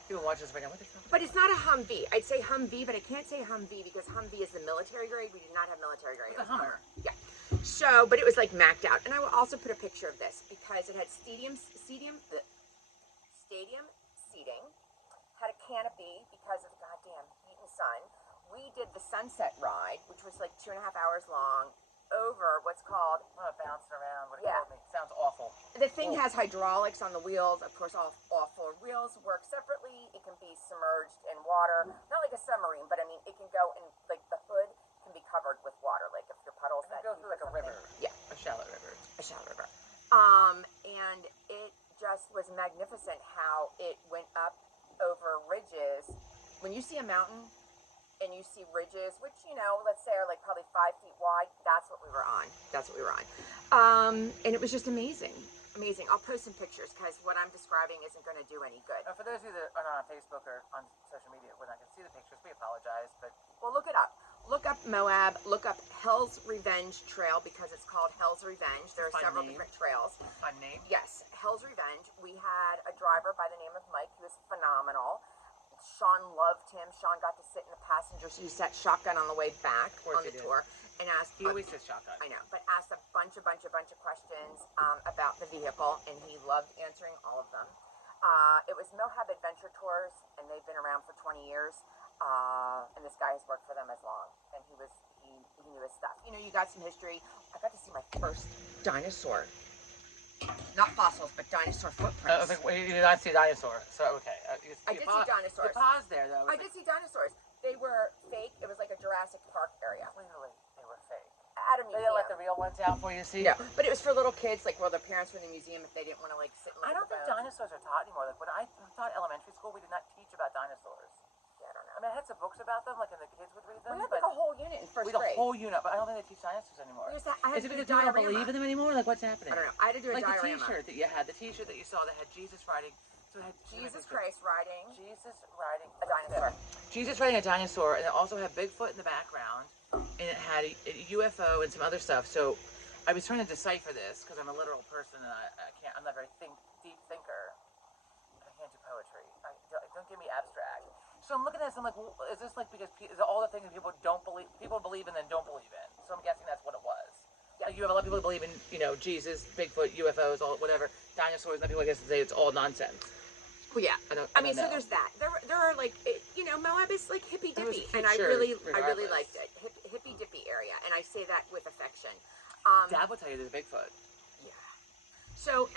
People watch this right now. What the fuck? But it's not a Humvee. I'd say Humvee, but I can't say Humvee because Humvee is the military grade. We did not have military grade. It's a Hummer. Yeah. So, but it was like maxed out. And I will also put a picture of this because it had stadium seating, had a canopy because of the goddamn heat and sun. We did the sunset ride, which was like 2.5 hours long, over what's called... Oh, bouncing around. What it called me. Sounds awful. The thing has hydraulics on the wheels. Of course, all 4 wheels work separately. It can be submerged in water. Not like a submarine, but I mean, it can go in, like the hood can be covered with water. Like if your puddles that go through like a river. Yeah. A shallow river. A shallow river. And it just was magnificent how it went up over ridges. When you see a mountain and you see ridges, which, you know, let's say are like probably 5 feet wide, that's what we were on. And it was just amazing. Amazing. I'll post some pictures because what I'm describing isn't going to do any good. For those of you that are not on Facebook or on social media, we're not going to see the pictures. We apologize, but... Well, look it up. Look up Moab. Look up Hell's Revenge Trail because it's called Hell's Revenge. There are several different trails. Fun name. Yes, Hell's Revenge. We had a driver by the name of Mike who was phenomenal. Sean loved him. Sean got to sit in the passenger seat, sat shotgun on the way back on the tour, and asked. He always says shotgun. I know, but asked a bunch of questions about the vehicle, and he loved answering all of them. It was Moab Adventure Tours, and they've been around for 20 years. And this guy has worked for them as long, and he knew his stuff. You know, you got some history. I got to see my first dinosaur. Not fossils, but dinosaur footprints. I was like, wait, you did not see a dinosaur, so okay. I did see dinosaurs. You paused there, though. I did see dinosaurs. They were fake. It was like a Jurassic Park area. Clearly, they were fake. At a museum. They didn't let the real ones out for you to see? No, but it was for little kids, like, well, their parents were in the museum if they didn't want to, like, sit and look I don't at the think bones. dinosaurs are taught anymore. Like, when I taught elementary school, we did not teach about dinosaurs. Yeah, I don't know. I mean, I had some books about them, like, and the kids would read them. We had, like, a whole unit in first we had grade. a whole unit, but I don't think they teach dinosaurs anymore. Is it because people don't believe in them anymore? Like, what's happening? I don't know. I had to do a like diorama. the T-shirt that you had, the T-shirt that you saw that had Jesus riding. So it had Jesus Christ riding. Jesus riding a dinosaur. Jesus riding a dinosaur, and it also had Bigfoot in the background, and it had a UFO and some other stuff. So I was trying to decipher this because I'm a literal person and I can't. I'm not a very deep thinker. I can't do poetry. Don't give me abstract. So I'm looking at this. I'm like, well, is this like because is it all the things that people believe in and don't believe in? So I'm guessing that's what it was. Yeah. Like you have a lot of people that believe in, you know, Jesus, Bigfoot, UFOs, all whatever, dinosaurs. And then people I guess say it's all nonsense. Well, yeah. I mean, so there's that. There are like, you know, Moab is like hippy dippy, and I really liked it. Hippy dippy area, and I say that with affection. Dad will tell you there's Bigfoot. Yeah. So,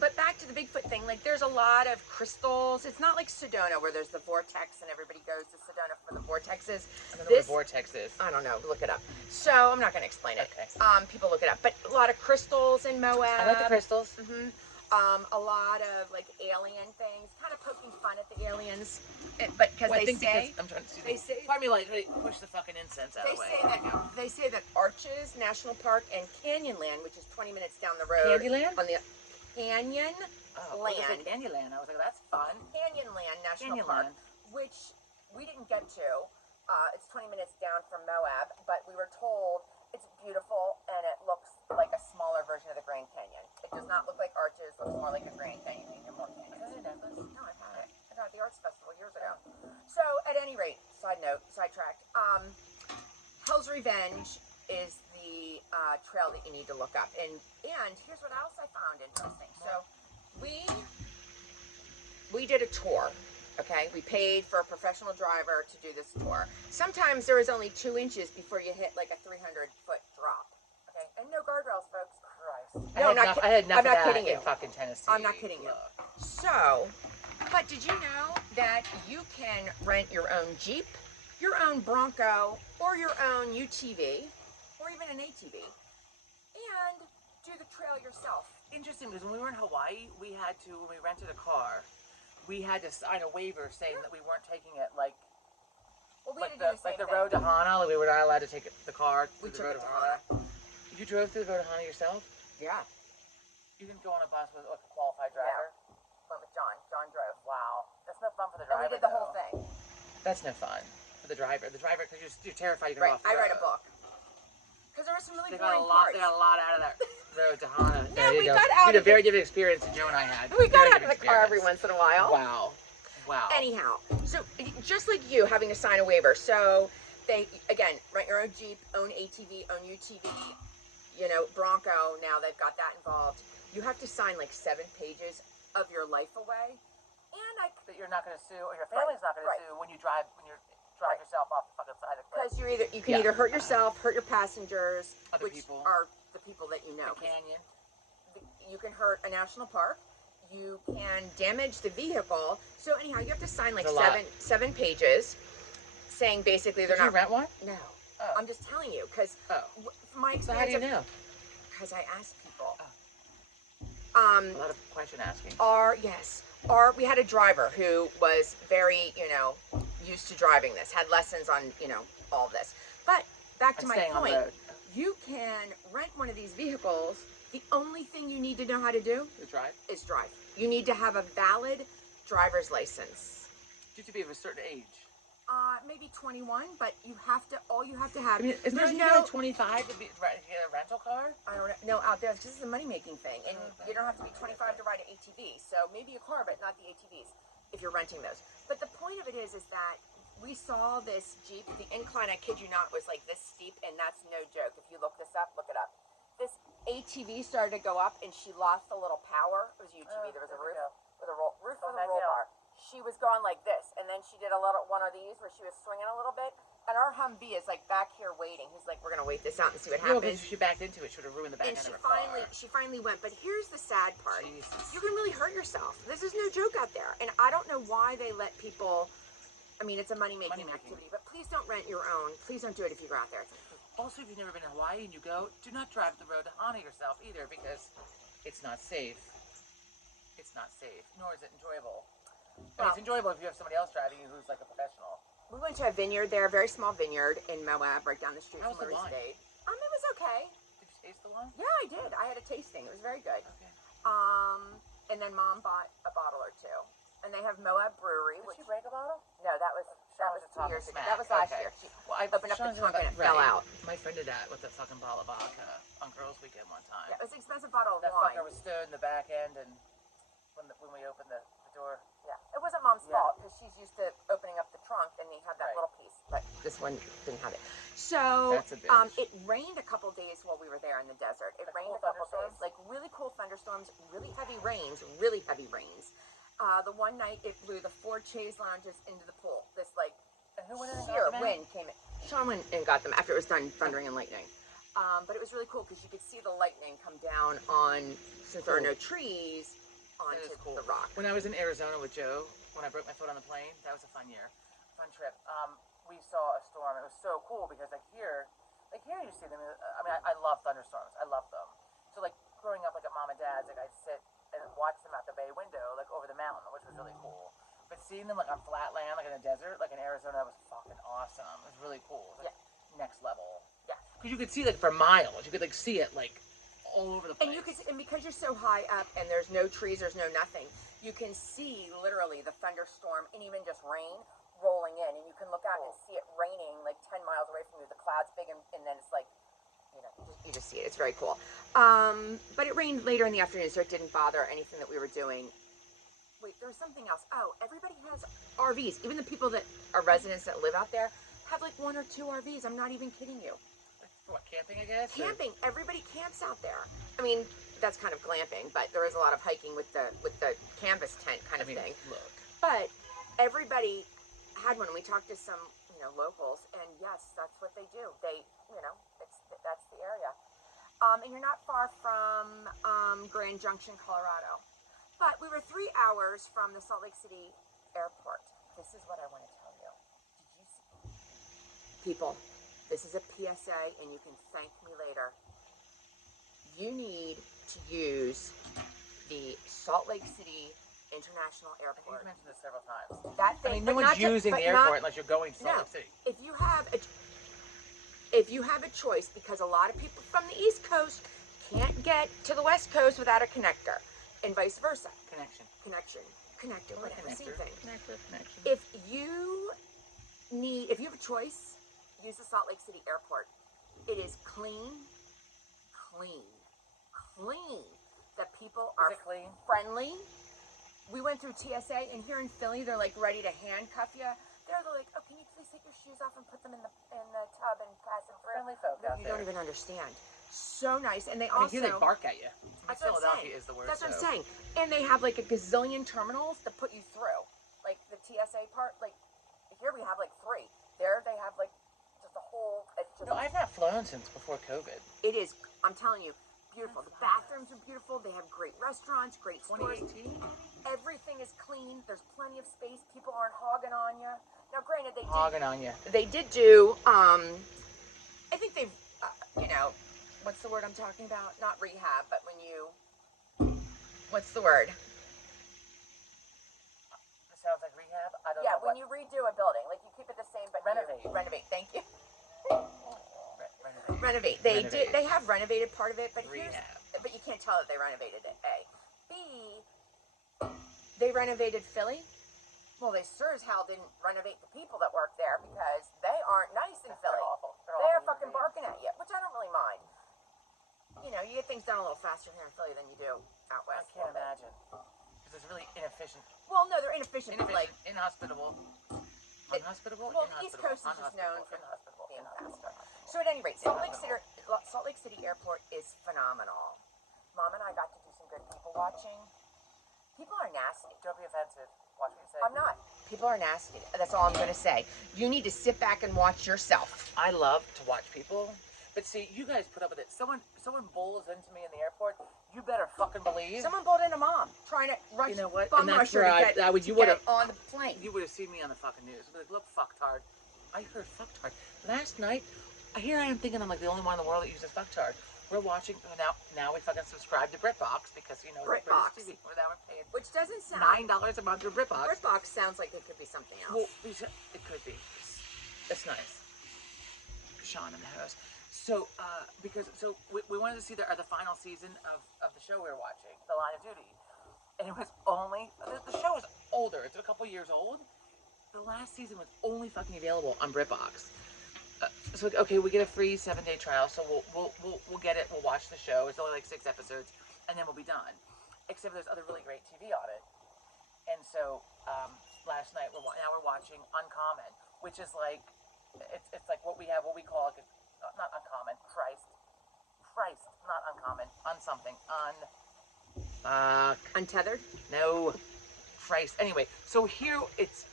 but back to the Bigfoot thing, like there's a lot of crystals. It's not like Sedona where there's the vortex and everybody goes to Sedona for the vortexes. I don't know what a vortex is. I don't know, look it up. So, I'm not going to explain it. Okay. People look it up. But a lot of crystals in Moab. I like the crystals. Mm-hmm. A lot of like alien things, kind of poking fun at the aliens. But because Well, they say, I'm trying to see. they say, pardon me, like push the fucking incense out of the way. they say that Arches National Park and Canyonland, which is 20 minutes down the road, Candyland? on the Canyon Land. Canyonland. I was like, that's fun. Canyonland National Park, which we didn't get to. It's 20 minutes down from Moab, but we were told it's beautiful and it looks like a smaller version of the Grand Canyon. It does not look like Arches, looks more like a Grand Canyon. You get more canyons. Is that a necklace? No, I've had it. I got it at the Arts Festival years ago. So, at any rate, sidetracked. Hell's Revenge is the trail that you need to look up. And here's what else I found interesting. So, we did a tour. Okay, we paid for a professional driver to do this tour. Sometimes there is only 2 inches before you hit like a 300-foot drop. Okay, and no guardrails, folks. Christ. No, I had enough I'm not of that kidding you. in fucking Tennessee. I'm not kidding you. So, but did you know that you can rent your own Jeep, your own Bronco, or your own UTV, or even an ATV, and do the trail yourself? Interesting, because when we were in Hawaii, when we rented a car, we had to sign a waiver saying that we weren't taking it like the road to Hana. Like we were not allowed to take the car through the road to Hana. You drove through the road to Hana yourself? Yeah. You didn't go on a bus with like a qualified driver? No. Went with John. John drove. Wow. That's no fun for the driver. And we did the whole thing. That's no fun for the driver. The driver, because you're terrified you're going to go off the road. I write a book. Because there were some really boring parts. They got a lot out of that road to Hana. No, we got out of it. You had a very different experience than Joe and I had. We got out of the car every once in a while. Wow. Wow. Anyhow, so just like you having to sign a waiver. So they, again, rent your own Jeep, own ATV, own UTV, Bronco. Now they've got that involved. You have to sign like 7 pages of your life away. And that you're not going to sue, or your family's not going to sue when you drive yourself off the fucking side of the cliff. Because you can either hurt yourself, hurt your passengers, which are the people that you know. The canyon. You can hurt a national park. You can damage the vehicle. So anyhow, you have to sign like seven pages saying basically they're not. Did you rent one? No. Oh. I'm just telling you because my experience. So how do you know? Because I asked people. A lot of question asking. We had a driver who was very, used to driving this, had lessons on, all this. But back to my point, you can rent one of these vehicles. The only thing you need to know how to do is drive. You need to have a valid driver's license. You have to be of a certain age. Maybe 21, but all you have to have. I mean, there's no 25 to get a rental car? I don't know. No, out there, this is a money-making thing. And you don't have to be 25 to ride an ATV. So maybe a car, but not the ATVs if you're renting those. But the point of it is that we saw this Jeep. The incline, I kid you not, was like this steep, and that's no joke. If you look this up, look it up. This ATV started to go up, and she lost a little power. It was a UTV. There was a roof with a roll bar. She was going like this, and then she did one of these where she was swinging a little bit, and our Humvee is like back here waiting. He's like, we're gonna wait this out and see what happens. Because she backed into it, she would have ruined the back end of her car. She finally went, but here's the sad part. Jesus. You can really hurt yourself. This is no joke out there, and I don't know why they let people. I mean, it's a money-making activity, but please don't rent your own. Please don't do it if you go out there. Also, if you've never been to Hawaii and you go, do not drive the road to Hana yourself either, because it's not safe. It's not safe, nor is it enjoyable. But it's enjoyable if you have somebody else driving you who's like a professional. We went to a vineyard there, a very small vineyard in Moab, right down the street from where we stayed. It was okay. Did you taste the wine? Yeah, I did. I had a tasting. It was very good. Okay. And then Mom bought a bottle or two. And they have Moab Brewery. Did she break a bottle? No, that was 2 years ago. That was last year. Well, I opened up the trunk and it fell out. My friend did that with a fucking bottle of vodka on Girls Weekend one time. Yeah, it was an expensive bottle of wine. That fucker was stood in the back end, and when we opened the door. Yeah, it wasn't Mom's fault because she's used to opening up the trunk and he had that little piece, but this one didn't have it. So it rained a couple days while we were there in the desert. It rained a couple days, like really cool thunderstorms, really heavy rains. The one night it blew the 4 chaise lounges into the pool. This like sheer wind came in. Sean went and got them after it was done thundering and lightning. But it was really cool because you could see the lightning come down on, since there are no trees, onto cool. the rock. When I was in Arizona with Joe, when I broke my foot on the plane, that was a fun trip. We saw a storm. It was so cool because like here you see them. I mean, I love thunderstorms. I love them. So like growing up like at mom and dad's, like I'd sit and watch them out the bay window, like over the mountain, which was really cool. But seeing them like on flat land, like in the desert, like in Arizona, that was fucking awesome. It was really cool. It was, like, next level. Yeah. Because you could see like for miles. You could like see it like all over the place. And because you're so high up and there's no trees, there's no nothing, you can see literally the thunderstorm and even just rain rolling in, and you can look out and see it raining like 10 miles away from you. The clouds big, and then it's like, you know, you just see it. It's very cool. But it rained later in the afternoon, so it didn't bother anything that we were doing. Wait, there was something else. Oh, everybody has RVs. Even the people that are residents that live out there have like 1 or 2 RVs. I'm not even kidding you. What, camping, I guess? Camping. Everybody camps out there. I mean, that's kind of glamping, but there is a lot of hiking with the canvas tent kind of thing. Look. But everybody had one. We talked to some, locals, and yes, that's what they do. They, that's the area. And you're not far from Grand Junction, Colorado. But we were 3 hours from the Salt Lake City airport. This is what I want to tell you. Did you see? People, this is a PSA, and you can thank me later. You need to use the Salt Lake City International Airport. You've mentioned this several times. That thing, no one's using the airport unless you're going to Salt Lake City. If you have a choice, because a lot of people from the East Coast can't get to the West Coast without a connector, and vice versa. Connector, whatever, same thing. Connection. If you have a choice, use the Salt Lake City Airport. It is clean. The people are clean? friendly. We went through TSA, and here in Philly, they're like ready to handcuff you. They're like, "Oh, can you please take your shoes off and put them in the tub and pass them through?" Friendly folk out You there. don't even understand. So nice, and they I mean, also here they bark at you. That's what I'm Philadelphia saying. is the worst. That's what I'm saying. And they have like a gazillion terminals to put you through, like the TSA part. Like here we have like 3. There they have like just a whole. I've not flown since before COVID. It is. I'm telling you. Beautiful. The bathrooms are beautiful. They have great restaurants, great stores. 2018, maybe? Everything is clean. There's plenty of space. People aren't hogging on you. Now, granted, they did do. I think they've, what's the word I'm talking about? Not rehab, but when you. What's the word? It sounds like rehab. I don't know. Yeah, when you redo a building, like you keep it the same, but renovate. Thank you. Renovate. They have renovated part of it, but but you can't tell that they renovated it. A. B. They renovated Philly. Well, they sure as hell didn't renovate the people that work there because they aren't nice in Philly. They are fucking barking at you, which I don't really mind. You get things done a little faster here in Philly than you do out west. I can't imagine. Because it's really inefficient. Well, no, they're inefficient. Like inhospitable. Unhospitable? Well, the East Coast is just known for being faster. So at any rate, Salt Lake City Airport is phenomenal. Mom and I got to do some good people watching. People are nasty. Don't be offensive. Watch what you say. I'm not. People are nasty. That's all I'm going to say. You need to sit back and watch yourself. I love to watch people. But see, you guys put up with it. Someone bowls into me in the airport. You better fucking believe. Someone bowled into Mom trying to rush. You know what? Bum And that's rusher where to get on the plane. You would have seen me on the fucking news. I'd be like, look, fucktard. I heard fucktard. Last night, here I am thinking I'm like the only one in the world that uses fucktard. We're watching, now we fucking subscribe to BritBox because, BritBox. TV. Now we're paying Which doesn't sound... $9 a month for BritBox. BritBox sounds like it could be something else. Well, it could be. It's nice. Sean in the house. So, we wanted to see the final season of the show we were watching, The Line of Duty. And it was only, the show is older. It's a couple years old. The last season was only fucking available on BritBox. So okay, we get a free 7-day trial, so we'll get it. We'll watch the show. It's only like 6 episodes, and then we'll be done. Except there's other really great TV on it. And so last night we're watching Uncommon, which is like it's like what we call like not uncommon, Christ, not uncommon, something. Untethered? No, Christ. Anyway, so here it's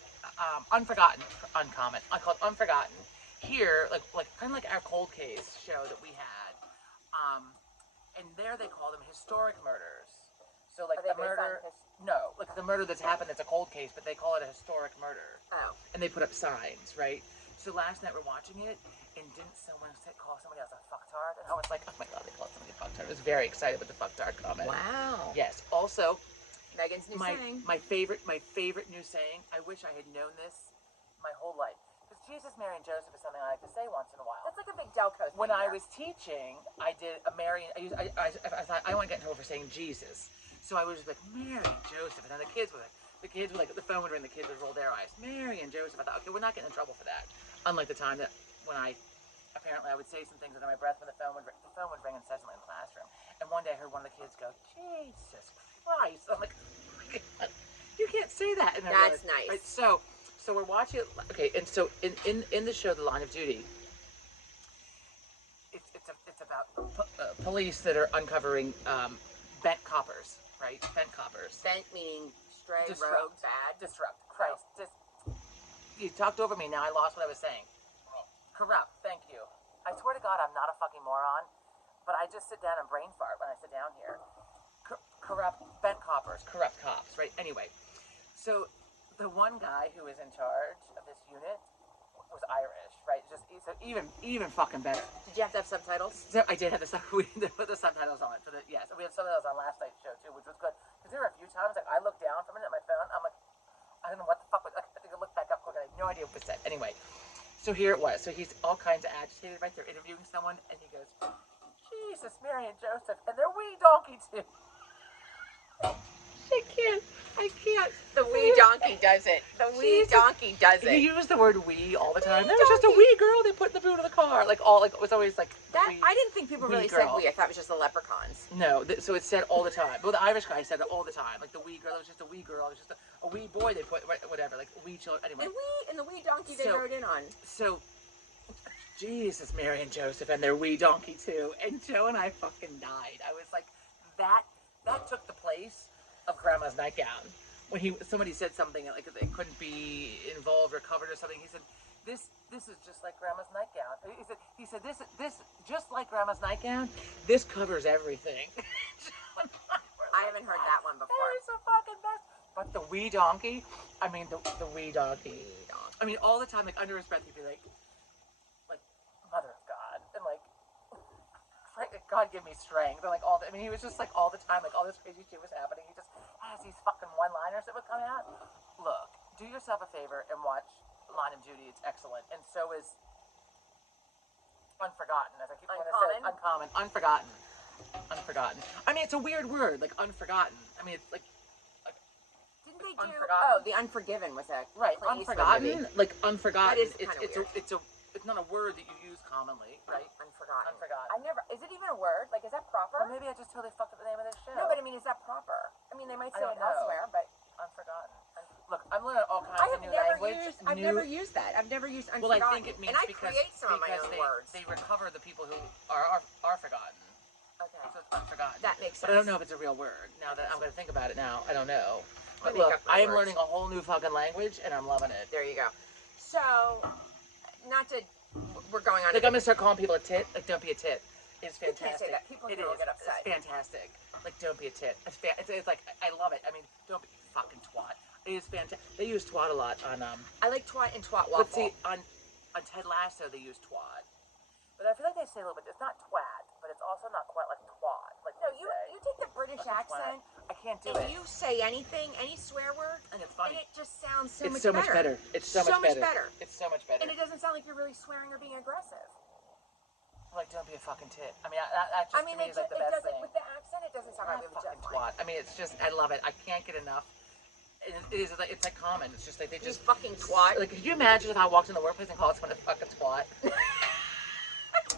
Unforgotten, Uncommon. I call it Unforgotten. Here, like kind of like our cold case show that we had And there they call them historic murders. So like Are they the murder, no, like the murder that's happened that's a cold case, but they call it a historic murder. Oh. And they put up signs, right? So last night we're watching it, and didn't someone call somebody else a fucktard? And I was like, oh my god, they called somebody a fucktard. I was very excited with the fucktard comment. Wow. Yes. Also, Megan's new saying. My favorite new saying. I wish I had known this my whole life. Jesus, Mary, and Joseph is something I like to say once in a while. That's like a big Delco thing. When I was teaching, I did a Mary. I thought I want to get in trouble for saying Jesus, so I was just like Mary and Joseph, and then the kids would the phone would ring, the kids would roll their eyes. Mary and Joseph. I thought, okay, we're not getting in trouble for that. Unlike the time that when I would say some things under my breath when the phone would ring incessantly in the classroom. And one day I heard one of the kids go, Jesus Christ! I'm like, oh my God, you can't say that. And that's nice. Right, so we're watching it, okay, and so in the show, The Line of Duty, it's about police that are uncovering bent coppers, right? Bent coppers. Bent meaning stray, rogue, bad. Disrupt. Christ. You talked over me, now I lost what I was saying. Corrupt. Thank you. I swear to God, I'm not a fucking moron, but I just sit down and brain fart when I sit down here. Corrupt, bent coppers, corrupt cops, right? Anyway, so the one guy who was in charge of this unit was Irish, right? Just so even fucking better. Did you have to have subtitles? So I did have we put the subtitles on for the yes. We had subtitles on last night's show too, which was good because there were a few times like I looked down for a minute at my phone. I'm like, I don't know what the fuck was. I had to look back up quick. I had no idea what was said. Anyway, so here it was. So he's all kinds of agitated, right? They're interviewing someone, and he goes, "Jesus, Mary and Joseph, and they're wee donkey too." I can't. The wee donkey does it. The wee donkey does it. He used the word wee all the time. There was just a wee girl they put in the boot of the car. Like it was always like that. Wee, I didn't think people really said wee. I thought it was just the leprechauns. No, so it's said all the time. Well, the Irish guy said it all the time. Like the wee girl, it was just a wee girl. It was just a wee boy they put, whatever, like wee children. Anyway. And the wee donkey they rode in on. So, Jesus, Mary and Joseph and their wee donkey too. And Joe and I fucking died. I was like, that took the place of Grandma's nightgown. When somebody said something like it couldn't be involved or covered or something, he said, "This is just like Grandma's nightgown." He said this just like Grandma's nightgown. This covers everything. I haven't heard that one before. It's the fucking best. But the wee donkey, I mean the wee donkey. I mean all the time, like under his breath, he'd be like Mother of God, and like God give me strength, and like I mean he was just like all the time, like all this crazy shit was happening. He just has these fucking one-liners that would come out. Look, do yourself a favor and watch Line of Duty. It's excellent, and so is Unforgotten. As I keep going to say, Uncommon, Unforgotten. I mean, it's a weird word, like unforgotten. I mean, it's like didn't they do? Oh, The Unforgiven was a right. Unforgotten, like unforgotten. That is kind of weird. It's not a word that you use commonly, right? Unforgotten. Unforgotten. Is it even a word? Like, is that proper? Or maybe I just totally fucked up the name of this show. No, but I mean, is that proper? I mean, they might say it elsewhere, but Unforgotten. Look, I'm learning all kinds of new language. I've never used that. I've never used Unforgotten. Well, I think it means and I create some of my own words. They recover the people who are forgotten. Okay. So it's Unforgotten. That makes sense. But I don't know if it's a real word. Now that I'm going to think about it now, I don't know. But look, I am learning a whole new fucking language, and I'm loving it. There you go. So, we're going on. Like, I'm going to start calling people a tit. Like, don't be a tit. It's fantastic. You can't say that. People will get upset. It's fantastic. Like, don't be a tit. It's like, I love it. I mean, don't be fucking twat. It is fantastic. They use twat a lot on, I like twat and twat waffle. But see, on Ted Lasso, they use twat. But I feel like they say a little bit, it's not twat, but it's also not quite like twat. Like, no, you take the British accent. I can't do and it. You say anything, any swear word, and it's funny. And it just sounds so much better. It's so much better. It's so much better. And it doesn't sound like you're really swearing or being aggressive. Like, don't be a fucking tit. I mean, that just to me is like the best thing. With the accent, it doesn't sound like really fucking twat. I mean, it's just, I love it. I can't get enough. It's like common. It's just like they just fucking twat. Like, could you imagine if I walked in the workplace and called someone a fucking twat?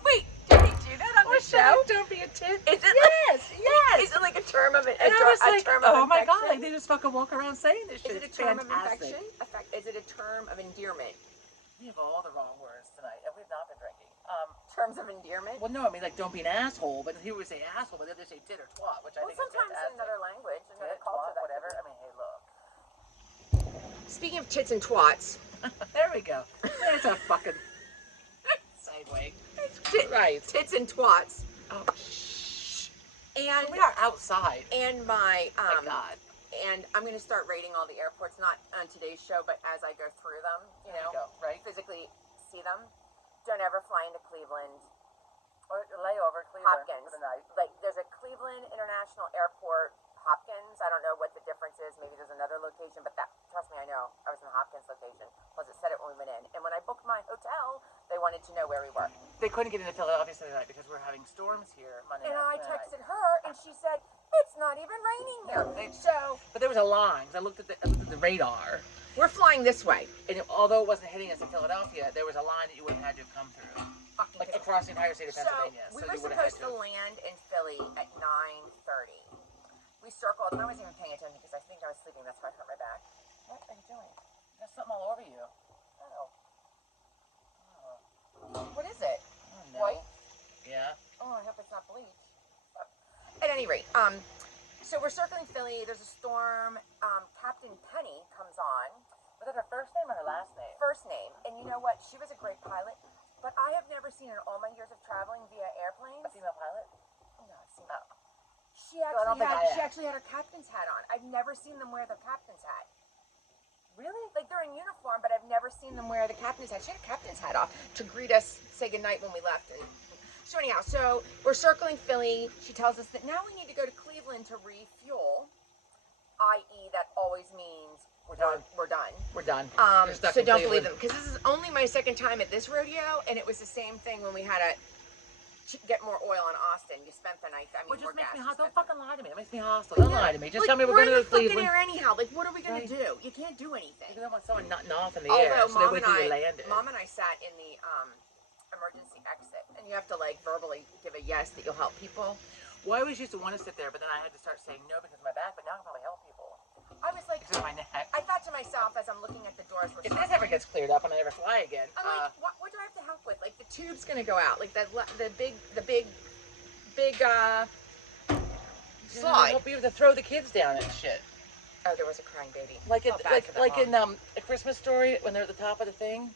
Wait, did he do that on the show? Don't be a tit. Is it yes. Is it like a term of term of oh my God! Like they just fucking walk around saying this shit. Is it a term of infection? Is it a term of endearment? We have all the wrong words tonight, and we've not been drinking. Terms of endearment? Well, no, I mean like don't be an asshole, but he would say asshole, but the other say tit or twat, which I think sometimes is in another language, another tit, culture, twat, whatever. I mean, hey, look. Speaking of tits and twats. There we go. There's a fucking segue. Right. Tits and twats. Oh, shh. And We are outside. and my My God. and I'm gonna start rating all the airports, not on today's show, but as I go through them, you There know, you go, right? physically see them. Don't ever fly into Cleveland. Or layover Cleveland Hopkins. for the night. Like there's a Cleveland International Airport, Hopkins. I don't know what the difference is. Maybe there's another location, but that, trust me, I know. I was in the Hopkins location. Plus, it said it when we went in. And when I booked my hotel, they wanted to know where we were. They couldn't get into Philadelphia tonight because we're having storms here Monday And night. I texted her, and she said, "It's not even raining here." So, But there was a line. 'Cause I looked at the radar, we're flying this way. and although it wasn't hitting us in Philadelphia, there was a line that you would have had to have come through, Fucking like kidding. across the entire state of Pennsylvania. So, we So were you would have had supposed to land in Philly at 9:30. We circled, and I wasn't even paying attention because I think I was sleeping. That's why I hurt my back. What are you doing? There's something all over you. Oh. What is it? Oh no. White? Yeah. Oh, I hope it's not bleach. At any rate, so we're circling Philly. There's a storm. Captain Penny comes on. Was that her first name or her last name? First name. And you know what? She was a great pilot. But I have never seen in all my years of traveling via airplanes. A female pilot? No, I've seen Oh. She I don't think I she am. actually had her captain's hat on. I've never seen them wear their captain's hat. Really? Like they're in uniform, but I've never seen them wear the captain's hat. She had a captain's hat off to greet us, say goodnight when we left. And so anyhow, so we're circling Philly. She tells us that now we need to go to Cleveland to refuel, i.e. that always means We're done. we're done. We're done. So don't believe them, because this is only my second time at this rodeo, and it was the same thing when we had to get more oil in Austin. You spent the night. I mean, Which just more makes gas. me You hostile. Don't spent the- fucking lie to me. It makes me hostile. Don't lie to me. Just tell me we're going to go to fucking Cleveland. air anyhow. Like, what are we going Right. to do? You can't do anything. You don't want someone nutting off in the air, so they Mom wait and till you landed. Mom and I sat in the emergency exit, and you have to like verbally give a yes that you'll help people. Well, I always used to want to sit there, but then I had to start saying no because of my back. But now I can probably help people I was like, because of my neck. I thought to myself as I'm looking at the doors. If this ever gets cleared up and I ever fly again, I'm like, what do I have to help with? Like the tube's gonna go out, like the big I slide. hope you have to throw the kids down and shit. Oh, there was a crying baby. Like in Felt bad for that in mom. A Christmas Story when they're at the top of the thing,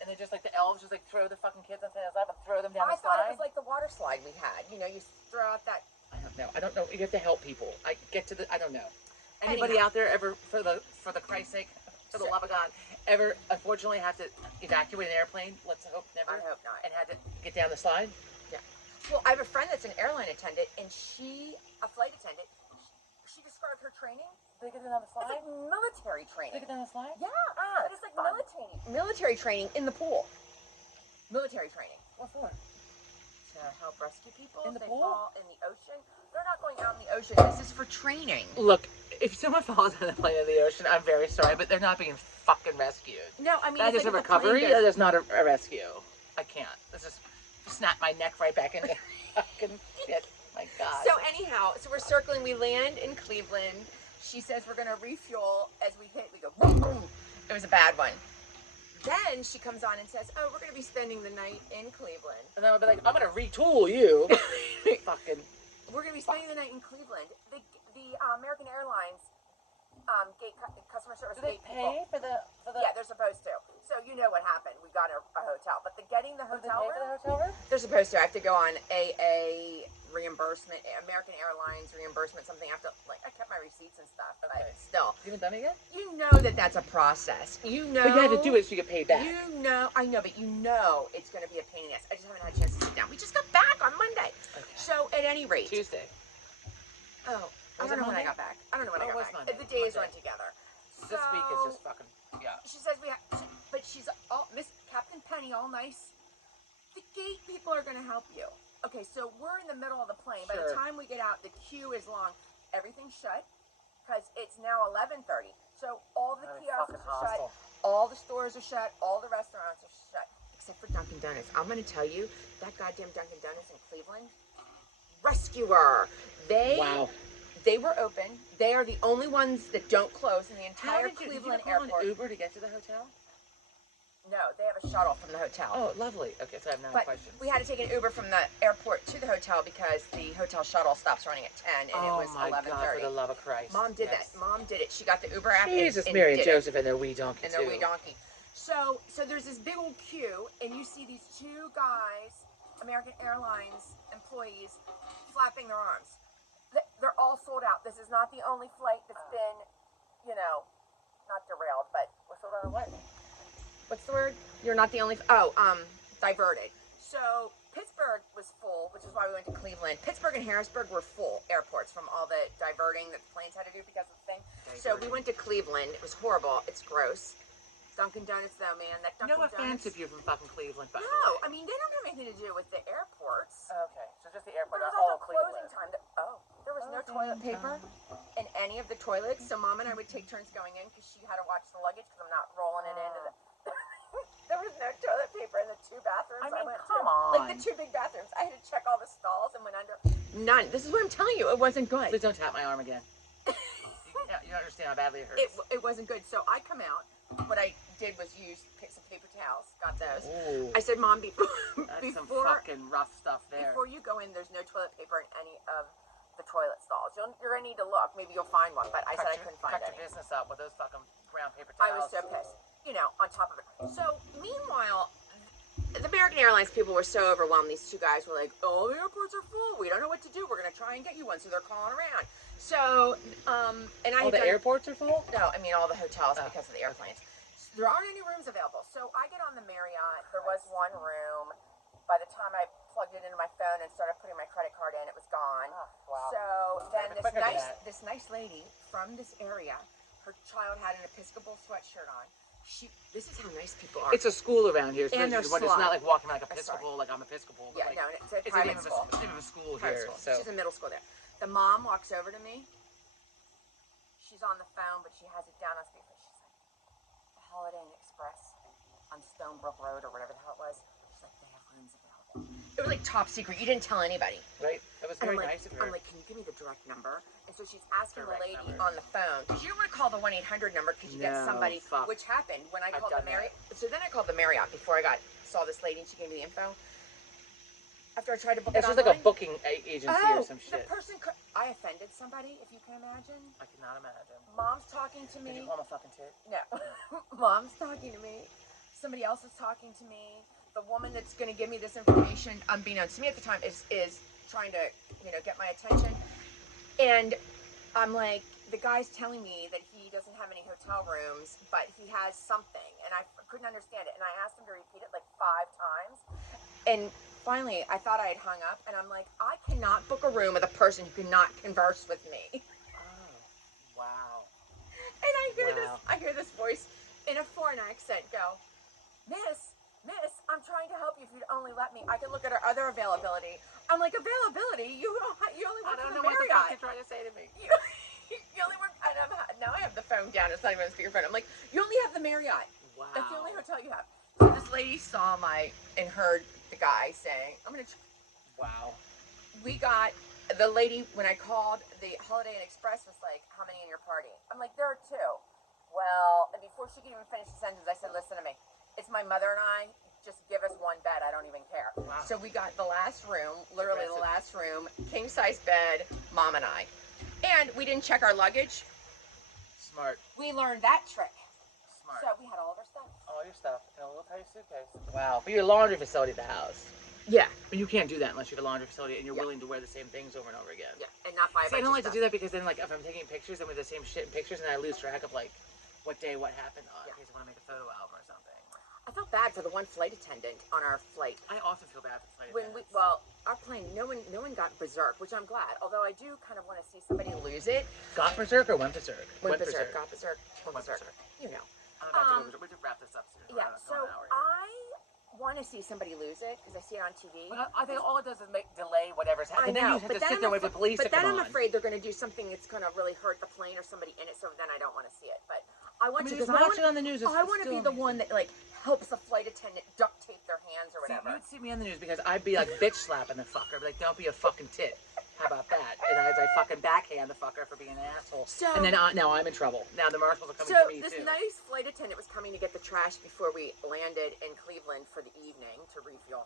and they just like the elves just like throw the fucking kids on the up and throw them down I the thought slide. it was like the water slide we had. You know, you throw out that. I don't know. I don't know. You have to help people. I get to the. I don't know. Anybody Anyhow. out there ever, for the Christ's sake, for the love of God, ever unfortunately have to evacuate an airplane? Let's hope never. I hope not. And had to get down the slide. Well, I have a friend that's an airline attendant, and a flight attendant. She described her training. Did they get down the It's slide? like military Did training. they get down the slide? Yeah, Ah, but it's like fun. military training in the pool. Military training What for? to help rescue people In if the they pool? fall in the ocean. They're not going out in the ocean. This is for training. Look, if someone falls on a plane in the ocean, I'm very sorry, but they're not being fucking rescued. No, I mean That it's is like a if the plane recovery. goes- That is not a rescue. I can't. This just snap my neck right back into fucking shit. My God. So anyhow, so we're circling. We land in Cleveland. She says we're gonna refuel. As we hit, we go boom, boom. It was a bad one. Then she comes on and says, "Oh, we're gonna be spending the night in Cleveland. And then I'll be like, I'm gonna retool you. Fucking. We're gonna be spending the night in Cleveland." The American Airlines gate customer service Do they gate people. pay for the? Yeah, they're supposed to. So you know what happened. We got a hotel, but getting the Do they hotel pay for the room, hotel room? they're supposed to. I have to go on AA reimbursement, American Airlines reimbursement, something. I have to, like, I kept my receipts and stuff, Okay. but still. You haven't done it yet? You know that's a process. You know. But you have to do it so you get paid back. You know, I know, but you know it's going to be a pain in the ass. I just haven't had a chance to sit down. We just got back on Monday. Okay. So at any rate. Tuesday. Oh, I Was don't it know when I Monday? got back. I don't know when Oh, I it got was back. Monday. The days Monday. run together. This week is So, just fucking. Yeah. She says but she's all Miss Captain Penny, all nice. The gate people are going to help you. Okay, so we're in the middle of the plane. By the Sure. time we get out, the queue is long. Everything's shut because it's now 11:30. So all the That'd be kiosks fucking are shut. hostile. All the stores are shut. All the restaurants are shut, except for Dunkin' Donuts. I'm going to tell you, that goddamn Dunkin' Donuts in Cleveland, rescuer. Wow. They were open. They are the only ones that don't close in the How entire did you Cleveland call airport. an Uber to get to the hotel? No, they have a shuttle from the hotel. Oh, lovely. Okay, so I have 9 But questions. we had to take an Uber from the airport to the hotel because the hotel shuttle stops running at 10 and it was Oh my 11:30. God, for the love of Christ. Mom did Yes. that. Mom did it. She got the Uber app. Jesus, and Mary and did it. Joseph and their wee donkey And their too. wee donkey. So there's this big old queue, and you see these two guys, American Airlines employees flapping their arms. They're all sold out. This is not the only flight that's been, you know, not derailed, but We're sold out of what? what's the word? You're not the only, diverted. So Pittsburgh was full, which is why we went to Cleveland. Pittsburgh and Harrisburg were full airports from all the diverting that the planes had to do because of the thing. So we went to Cleveland. It was horrible. It's gross. Dunkin' Donuts, though, man. That Dunkin' No Donuts. offense if you're from fucking Cleveland, by the No, way. I mean, they don't have anything to do with the airports. Okay, so just the airport, But it not was all also of closing Cleveland. time. There was no toilet paper in any of the toilets, so Mom and I would take turns going in because she had to watch the luggage because I'm not rolling it into the... There was no toilet paper in the 2 bathrooms I mean, went come to. on. Like the 2 big bathrooms. I had to check all the stalls and went under. None. This is what I'm telling you. It wasn't good. Please don't tap my arm again. You don't understand how badly it hurts. It wasn't good. So I come out. What I did was use some paper towels. Got those. Ooh, I said, Mom, that's some fucking rough stuff there. before you go in, there's no toilet paper in any of the toilet stalls. You're gonna need to look. Maybe you'll find one. But I said I couldn't find Cut any. your business up with those fucking brown paper I towels. was so pissed. You know, on top of it. So meanwhile, the American Airlines people were so overwhelmed. These 2 guys were like, "Oh, the airports are full. We don't know what to do. We're gonna try and get you one." So they're calling around. So, and I All had the done, airports are full? no, I mean all the hotels Oh. because of the airplanes. So there aren't any rooms available. So I get on the Marriott. There was one room. By the time I plugged it into my phone and started putting my credit card in, it was gone. Oh, wow. So then Quicker than that. this nice lady from this area, her child had an Episcopal sweatshirt on. This is how nice people are. It's a school around here. So And they're it's not sly. like walking like Sorry. Episcopal, like I'm Episcopal. But Yeah, like, no, it's a it's private school. It's even a school Private here. school. So. She's in middle school there. The mom walks over to me. She's on the phone, but she has it down on speaker. She's like, the Holiday Inn Express on Stonebrook Road or whatever the hell it was. She's like, they have rooms available. It was like top secret. You didn't tell anybody. Right? That was And very I'm like, nice of her. I'm like, can you give me the direct number? And so she's asking the Direct lady number. on the phone, because you don't want to call the 1-800 number because you get No, somebody, fuck. which happened when I I've called the done Marriott. So then I called the Marriott before I saw this lady and she gave me the info. After I tried to book It's it just like a online. booking agency or some The shit. person could, I offended somebody, if you can imagine. I cannot imagine. Mom's talking to Did me. you call him a fucking tit? No. Mom's talking to me. Somebody else is talking to me. The woman that's going to give me this information, unbeknownst to me at the time, is trying to, get my attention. And I'm like, the guy's telling me that he doesn't have any hotel rooms, but he has something. And I couldn't understand it. And I asked him to repeat it like 5 times. And finally, I thought I had hung up. And I'm like, I cannot book a room with a person who cannot converse with me. Oh, wow. And I Wow. hear this voice in a foreign accent go, Miss, I'm trying to help you if you'd only let me. I can look at our other availability. I'm like, availability? You only I work don't for know the what the fuck Marriott. you're trying to say to me. You only work, and now I have the phone down. It's not even on speakerphone. I'm like, you only have the Marriott. Wow. That's the only hotel you have. So this lady saw and heard the guy saying, Wow. we got, the lady, when I called, the Holiday Inn Express was like, how many in your party? I'm like, there are 2. Well, and before she could even finish the sentence, I said, listen to me. It's my mother and I. Just give us 1 bed. I don't even care. Wow. So we got the last room, literally the last Aggressive. room, king-size bed, Mom and I. And we didn't check our luggage. Smart. We learned that trick. Smart. So we had all of our stuff. All your stuff in a little tiny suitcase. Wow. But your laundry facility at the house. Yeah. But you can't do that unless you have a laundry facility and you're Yeah. willing to wear the same things over and over again. Yeah, and not buy a See, I bunch don't of like to stuff. do that because then, like, if I'm taking pictures and with the same shit in pictures, and I lose track of like what day, what happened. In case I want to make a photo album or something. I felt bad for the one flight attendant on our flight. I often feel bad for flight attendants. Our plane, no one got berserk, which I'm glad. Although I do kind of want to see somebody lose it. Got berserk or went berserk? Went berserk, got berserk, went Went berserk. berserk. You know. I'm about to go berserk. We should wrap this up soon. Yeah. We're So going an hour here. I want to see somebody lose it because I see it on TV. But I think all it does is delay whatever's I happening. know, Then you have to sit there and wait for the police to but come then on. I'm afraid they're going to do something that's going to really hurt the plane or somebody in it. So then I don't want to see it. But I want to just because watch it on the news. I want to be the one that like helps the flight attendant duct tape their hands or whatever. See, you'd see me on the news because I'd be like bitch slapping the fucker. I'd be like, don't be a fucking tit. How about that? And as I fucking backhand the fucker for being an asshole. So- and then now I'm in trouble. Now the marshals are coming So for me this too. nice flight attendant was coming to get the trash before we landed in Cleveland for the evening to refuel.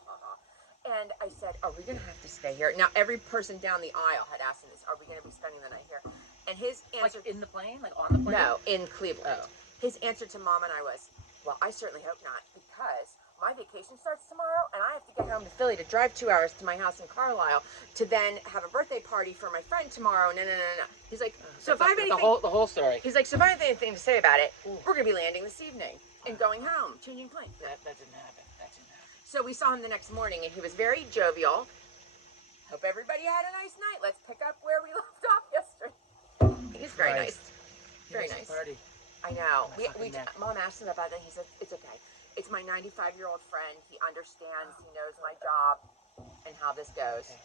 And I said, are we going to have to stay here? Now, every person down the aisle had asked him this, are we going to be spending the night here? And his Like answer... in the plane? Like on the plane? No, in Cleveland. Oh. His answer to Mom and I was, well, I certainly hope not, because my vacation starts tomorrow, and I have to get home to Philly to drive 2 hours to my house in Carlisle to then have a birthday party for my friend tomorrow. No. He's like, so if I have anything, the whole story. he's like, so if I have anything to say about it, we're gonna be landing this evening and going home, changing planes. That didn't happen. That didn't happen. So we saw him the next morning, and he was very jovial. Hope everybody had a nice night. Let's pick up where we left off yesterday. He's very nice. Very nice. Party. I know. Oh, my Mom asked him about that. He said, it's okay. It's my 95-year-old friend. He understands. He knows my job and how this goes. Okay.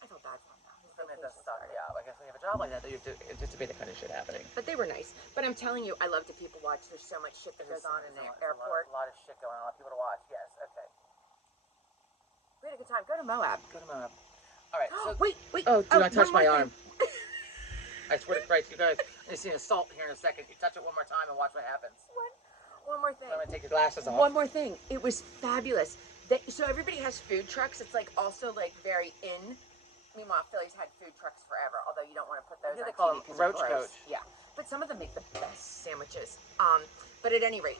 I felt bad for him now. His I mean, vacation that's stuff. started. Yeah, I guess when you have a job like that, you have to anticipate the kind of shit happening. But they were nice. But I'm telling you, I love to people watch. There's so much shit that goes on in the airport. A lot of shit going on. A lot of people to watch. Yes. Okay. We had a good time. Go to Moab. Go to Moab. All right. So, Wait. Oh, do not touch one my more arm. I swear to Christ, you guys. I see an assault here in a second. You touch it one more time and watch what happens. One more thing. I'm gonna take your glasses off. One more thing. It was fabulous. So everybody has food trucks. It's like also like very in. Meanwhile, Philly's had food trucks forever. Although you don't want to put those. They on call TV them 'cause they're roach gross. coach. Yeah, but some of them make the best sandwiches. But at any rate,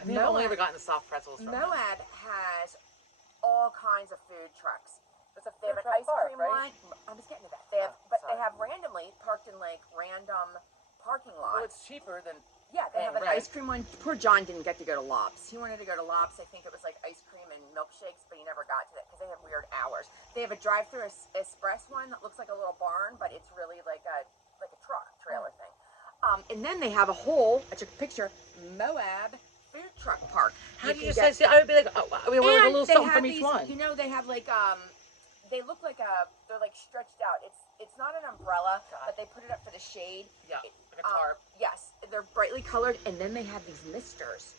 I think I've only ever gotten soft pretzels from them. Moab has all kinds of food trucks. It's a They have food an truck ice park, cream right? one. I was getting to that. They have, Oh, but sorry. they have randomly parked in like random parking lots. Well, it's cheaper than. Yeah, they have an right. ice cream one. Poor John didn't get to go to Lops. He wanted to go to Lops. I think it was like ice cream and milkshakes, but he never got to that because they have weird hours. They have a drive-through express one that looks like a little barn, but it's really like a truck trailer thing. And then they have a whole. I took a picture. Moab food truck park. How do you say? See, I would be like, oh, I mean, we're like a little something from each one. You know, they have like they look like they're like stretched out. It's not an umbrella, but they put it up for the shade. Yeah, like a tarp. Yes, they're brightly colored, and then they have these misters.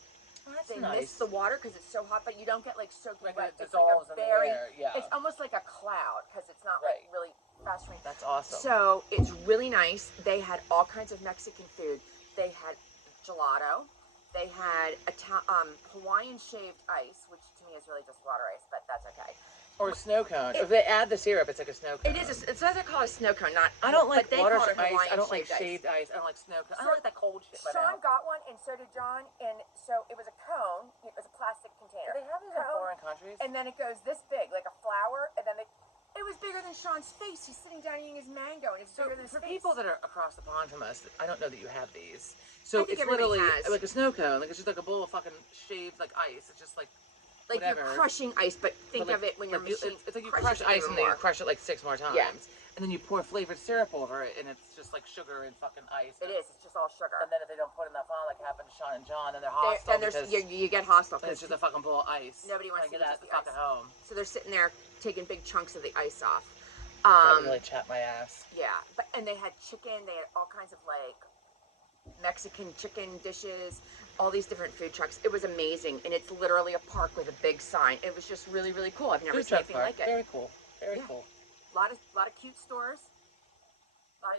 Oh, that's They nice. mist the water because it's so hot, but you don't get like soaking Like wet. it It's like dissolves a in the very, air, yeah. it's almost like a cloud because it's not Right. like really fast rain. That's awesome. So it's really nice. They had all kinds of Mexican food. They had gelato. They had Hawaiian shaved ice, which to me is really just water ice, but that's okay. Or a snow cone. If they add the syrup, it's like a snow cone. It is. It says I call it a snow cone. Not. I don't like but they water call it ice. Hawaiian I don't like shaved shaved ice. I don't like snow cone. I So don't like that cold shit. Sean got one, and so did John. And so it was a cone. It was a plastic container. Do they have these in foreign countries? And then it goes this big, like a flower, and then it was bigger than Sean's face. He's sitting down eating his mango, and it's So bigger than his for face. people that are across the pond from us, I don't know that you have these. So I think it's literally everybody has. like a snow cone. Like it's just like a bowl of fucking shaved like ice. It's just like you're whatever. crushing ice, but think But, of it when you're like, machine. it's like you crushes crush it ice even and then you more. crush it like 6 more times. Yeah. And then you pour flavored syrup over it, and it's just like sugar and fucking ice. It is. It's just all sugar. And then if they don't put enough on, like happened to Sean and John, then they're There- hostile and there's because you get hostile it's because just a fucking bowl of ice. Nobody wants Like, to get eat that just the the fuck ice. at home. so they're sitting there taking big chunks of the ice off. That would really chat my ass. Yeah, and they had chicken. They had all kinds of like Mexican chicken dishes, all these different food trucks. It was amazing, and it's literally a park with a big sign. It was just really, really cool. I've never Food seen truck anything park. like it. Very cool. Very Yeah. cool. A lot of cute stores.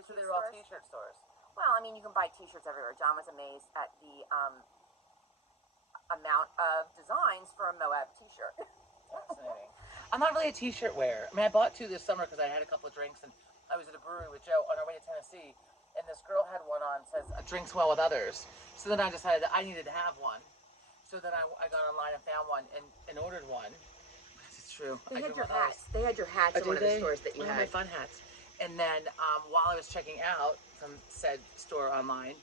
So they were all t-shirt stores. Well, I mean, you can buy T-shirts everywhere. John was amazed at the amount of designs for a Moab T-shirt. Fascinating. I'm not really a t-shirt wearer. I mean, I bought 2 this summer because I had a couple of drinks, and I was at a brewery with Joe on our way to Tennessee, and this girl had one on, says, drinks well with others. So then I decided that I needed to have one. So then I got online and found one and ordered one. It's true. They I had do your one of those. hats. They had your hats in Oh, one of did the they? stores that you I had my had. fun hats. And then while I was checking out from said store online,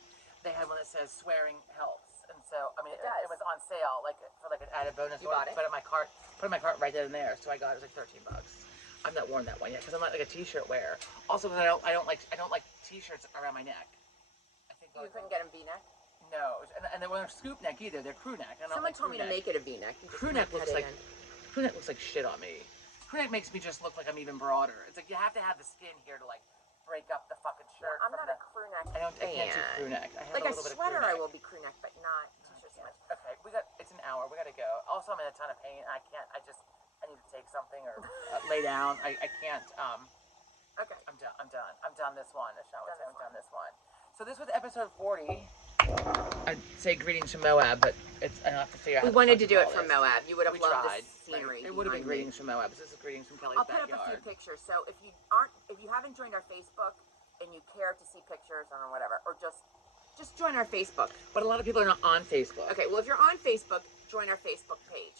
they had one that says swearing helps. And so, I mean, it was on sale, like for like an added bonus. You bought it? Put it in my cart right then and there. So I got it. It was like $13. I've not worn that one yet because I'm not like a t-shirt wearer. Also, because I don't like t-shirts around my neck. I think You couldn't get them V-neck? no, and they weren't scoop neck either. They're crew neck. I don't Someone like told me crew to neck. make it a V-neck. You just Crew kinda neck looks cut it like in. crew neck looks like shit on me. Crew neck makes me just look like I'm even broader. It's like you have to have the skin here to like break up the fucking shirt. I'm from not the, a crew neck I can't do fan. crew neck. I have Like a a little bit of sweater, crew I neck. will be crew neck, but not t-shirt so much. Okay, it's an hour. We gotta go. Also, I'm in a ton of pain. I can't. I need to take something or lay down. I can't. Okay. I'm done. I'm done this one. As Sean would say, I'm done this one. So this was episode 40. I'd say greetings from Moab, but I don't have to figure out. We how the wanted fuck to do it call from this. Moab. You would have We loved tried. the scenery. Right. It would have been behind me. greetings from Moab. This is greetings from Kelly's I'll put backyard. up a few pictures. So if you haven't joined our Facebook and you care to see pictures or whatever, or just join our Facebook. But a lot of people are not on Facebook. Okay, well if you're on Facebook, join our Facebook page.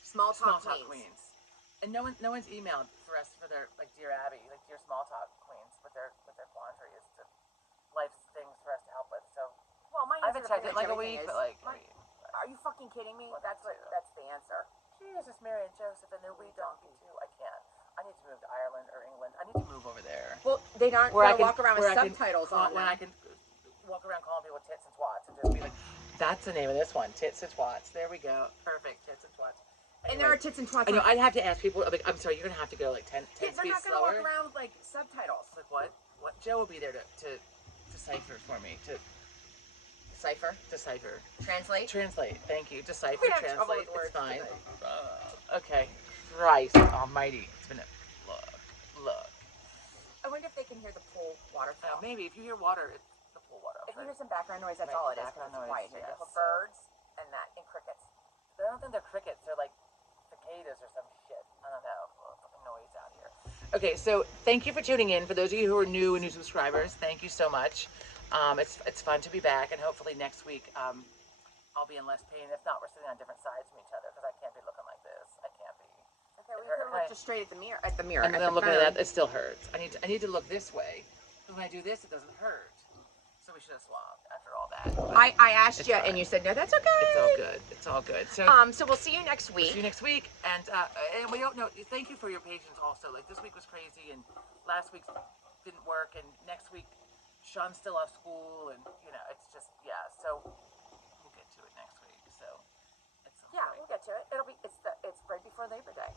Small Talk Queens. And no one's emailed for us for their like Dear Abby, like Dear Small Talk Queens with their quandary as to life's things for us to help with. So well, my I haven't checked it in like a week, but like are you fucking kidding me? Well, that's the answer. Jesus, Mary and Joseph and their wee donkey too. I can't. I need to move to Ireland or England. I need to move over there. Well, they don't walk around with subtitles on when I can walk around calling people tits and twats and just be like, that's the name of this one, tits and twats. There we go. Perfect, tits and twats. Anyway, and there are tits and twats. I know. I'd have to ask people. Like, I'm sorry, you're gonna have to go like 10 they're speeds not gonna slower. walk around with like subtitles. Like what? What? Joe will be there to decipher for me. To decipher. Translate. Thank you. Decipher. Translate. It's fine. Okay. Christ Almighty. It's been a look. I wonder if they can hear the pool water flow. Maybe if you hear water, it's the pool water. If you hear some background noise, that's all it is. Background noise. Quiet. Yeah, You have birds and crickets. I don't think they're crickets. They're like cicadas or some shit. I don't know. Fucking noise out here. Okay, so thank you for tuning in. For those of you who are new and new subscribers, thank you so much. It's fun to be back, and hopefully next week I'll be in less pain. If not, we're sitting on different sides from each other because I can't be looking like this. I can't be. Okay, we could look just straight at the mirror. And then I'm looking at that. It still hurts. I need to look this way. When I do this, it doesn't hurt. So we should have swapped after all that. I asked you, and you said no. That's okay. It's all good. It's all good. So we'll see you next week. See you next week, and we don't know. Thank you for your patience. Also, like this week was crazy, and last week didn't work, and next week Sean's still off school, and it's just So we'll get to it next week. So we'll get to it. It's right before Labor Day.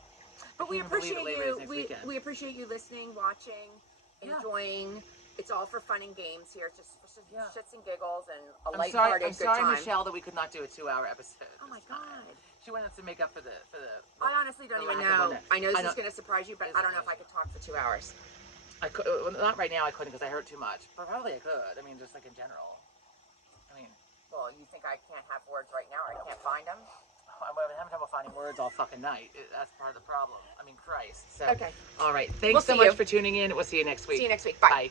But we appreciate you. We appreciate you listening, watching, enjoying. It's all for fun and games here, just for shits and giggles and a lighthearted good time. I'm sorry, Michelle, that we could not do a 2-hour episode. Oh my God! She wanted us to make up for the. I honestly don't even know. I know this is going to surprise you, but I don't know if I could talk for 2 hours. I could, not right now. I couldn't because I hurt too much. But probably I could. I mean, just like in general. Well, you think I can't have words right now, or I can't find them? I'm having trouble finding words all fucking night. That's part of the problem. I mean, Christ. So, okay. All right. Thanks so much for tuning in. We'll see you next week. See you next week. Bye. Bye.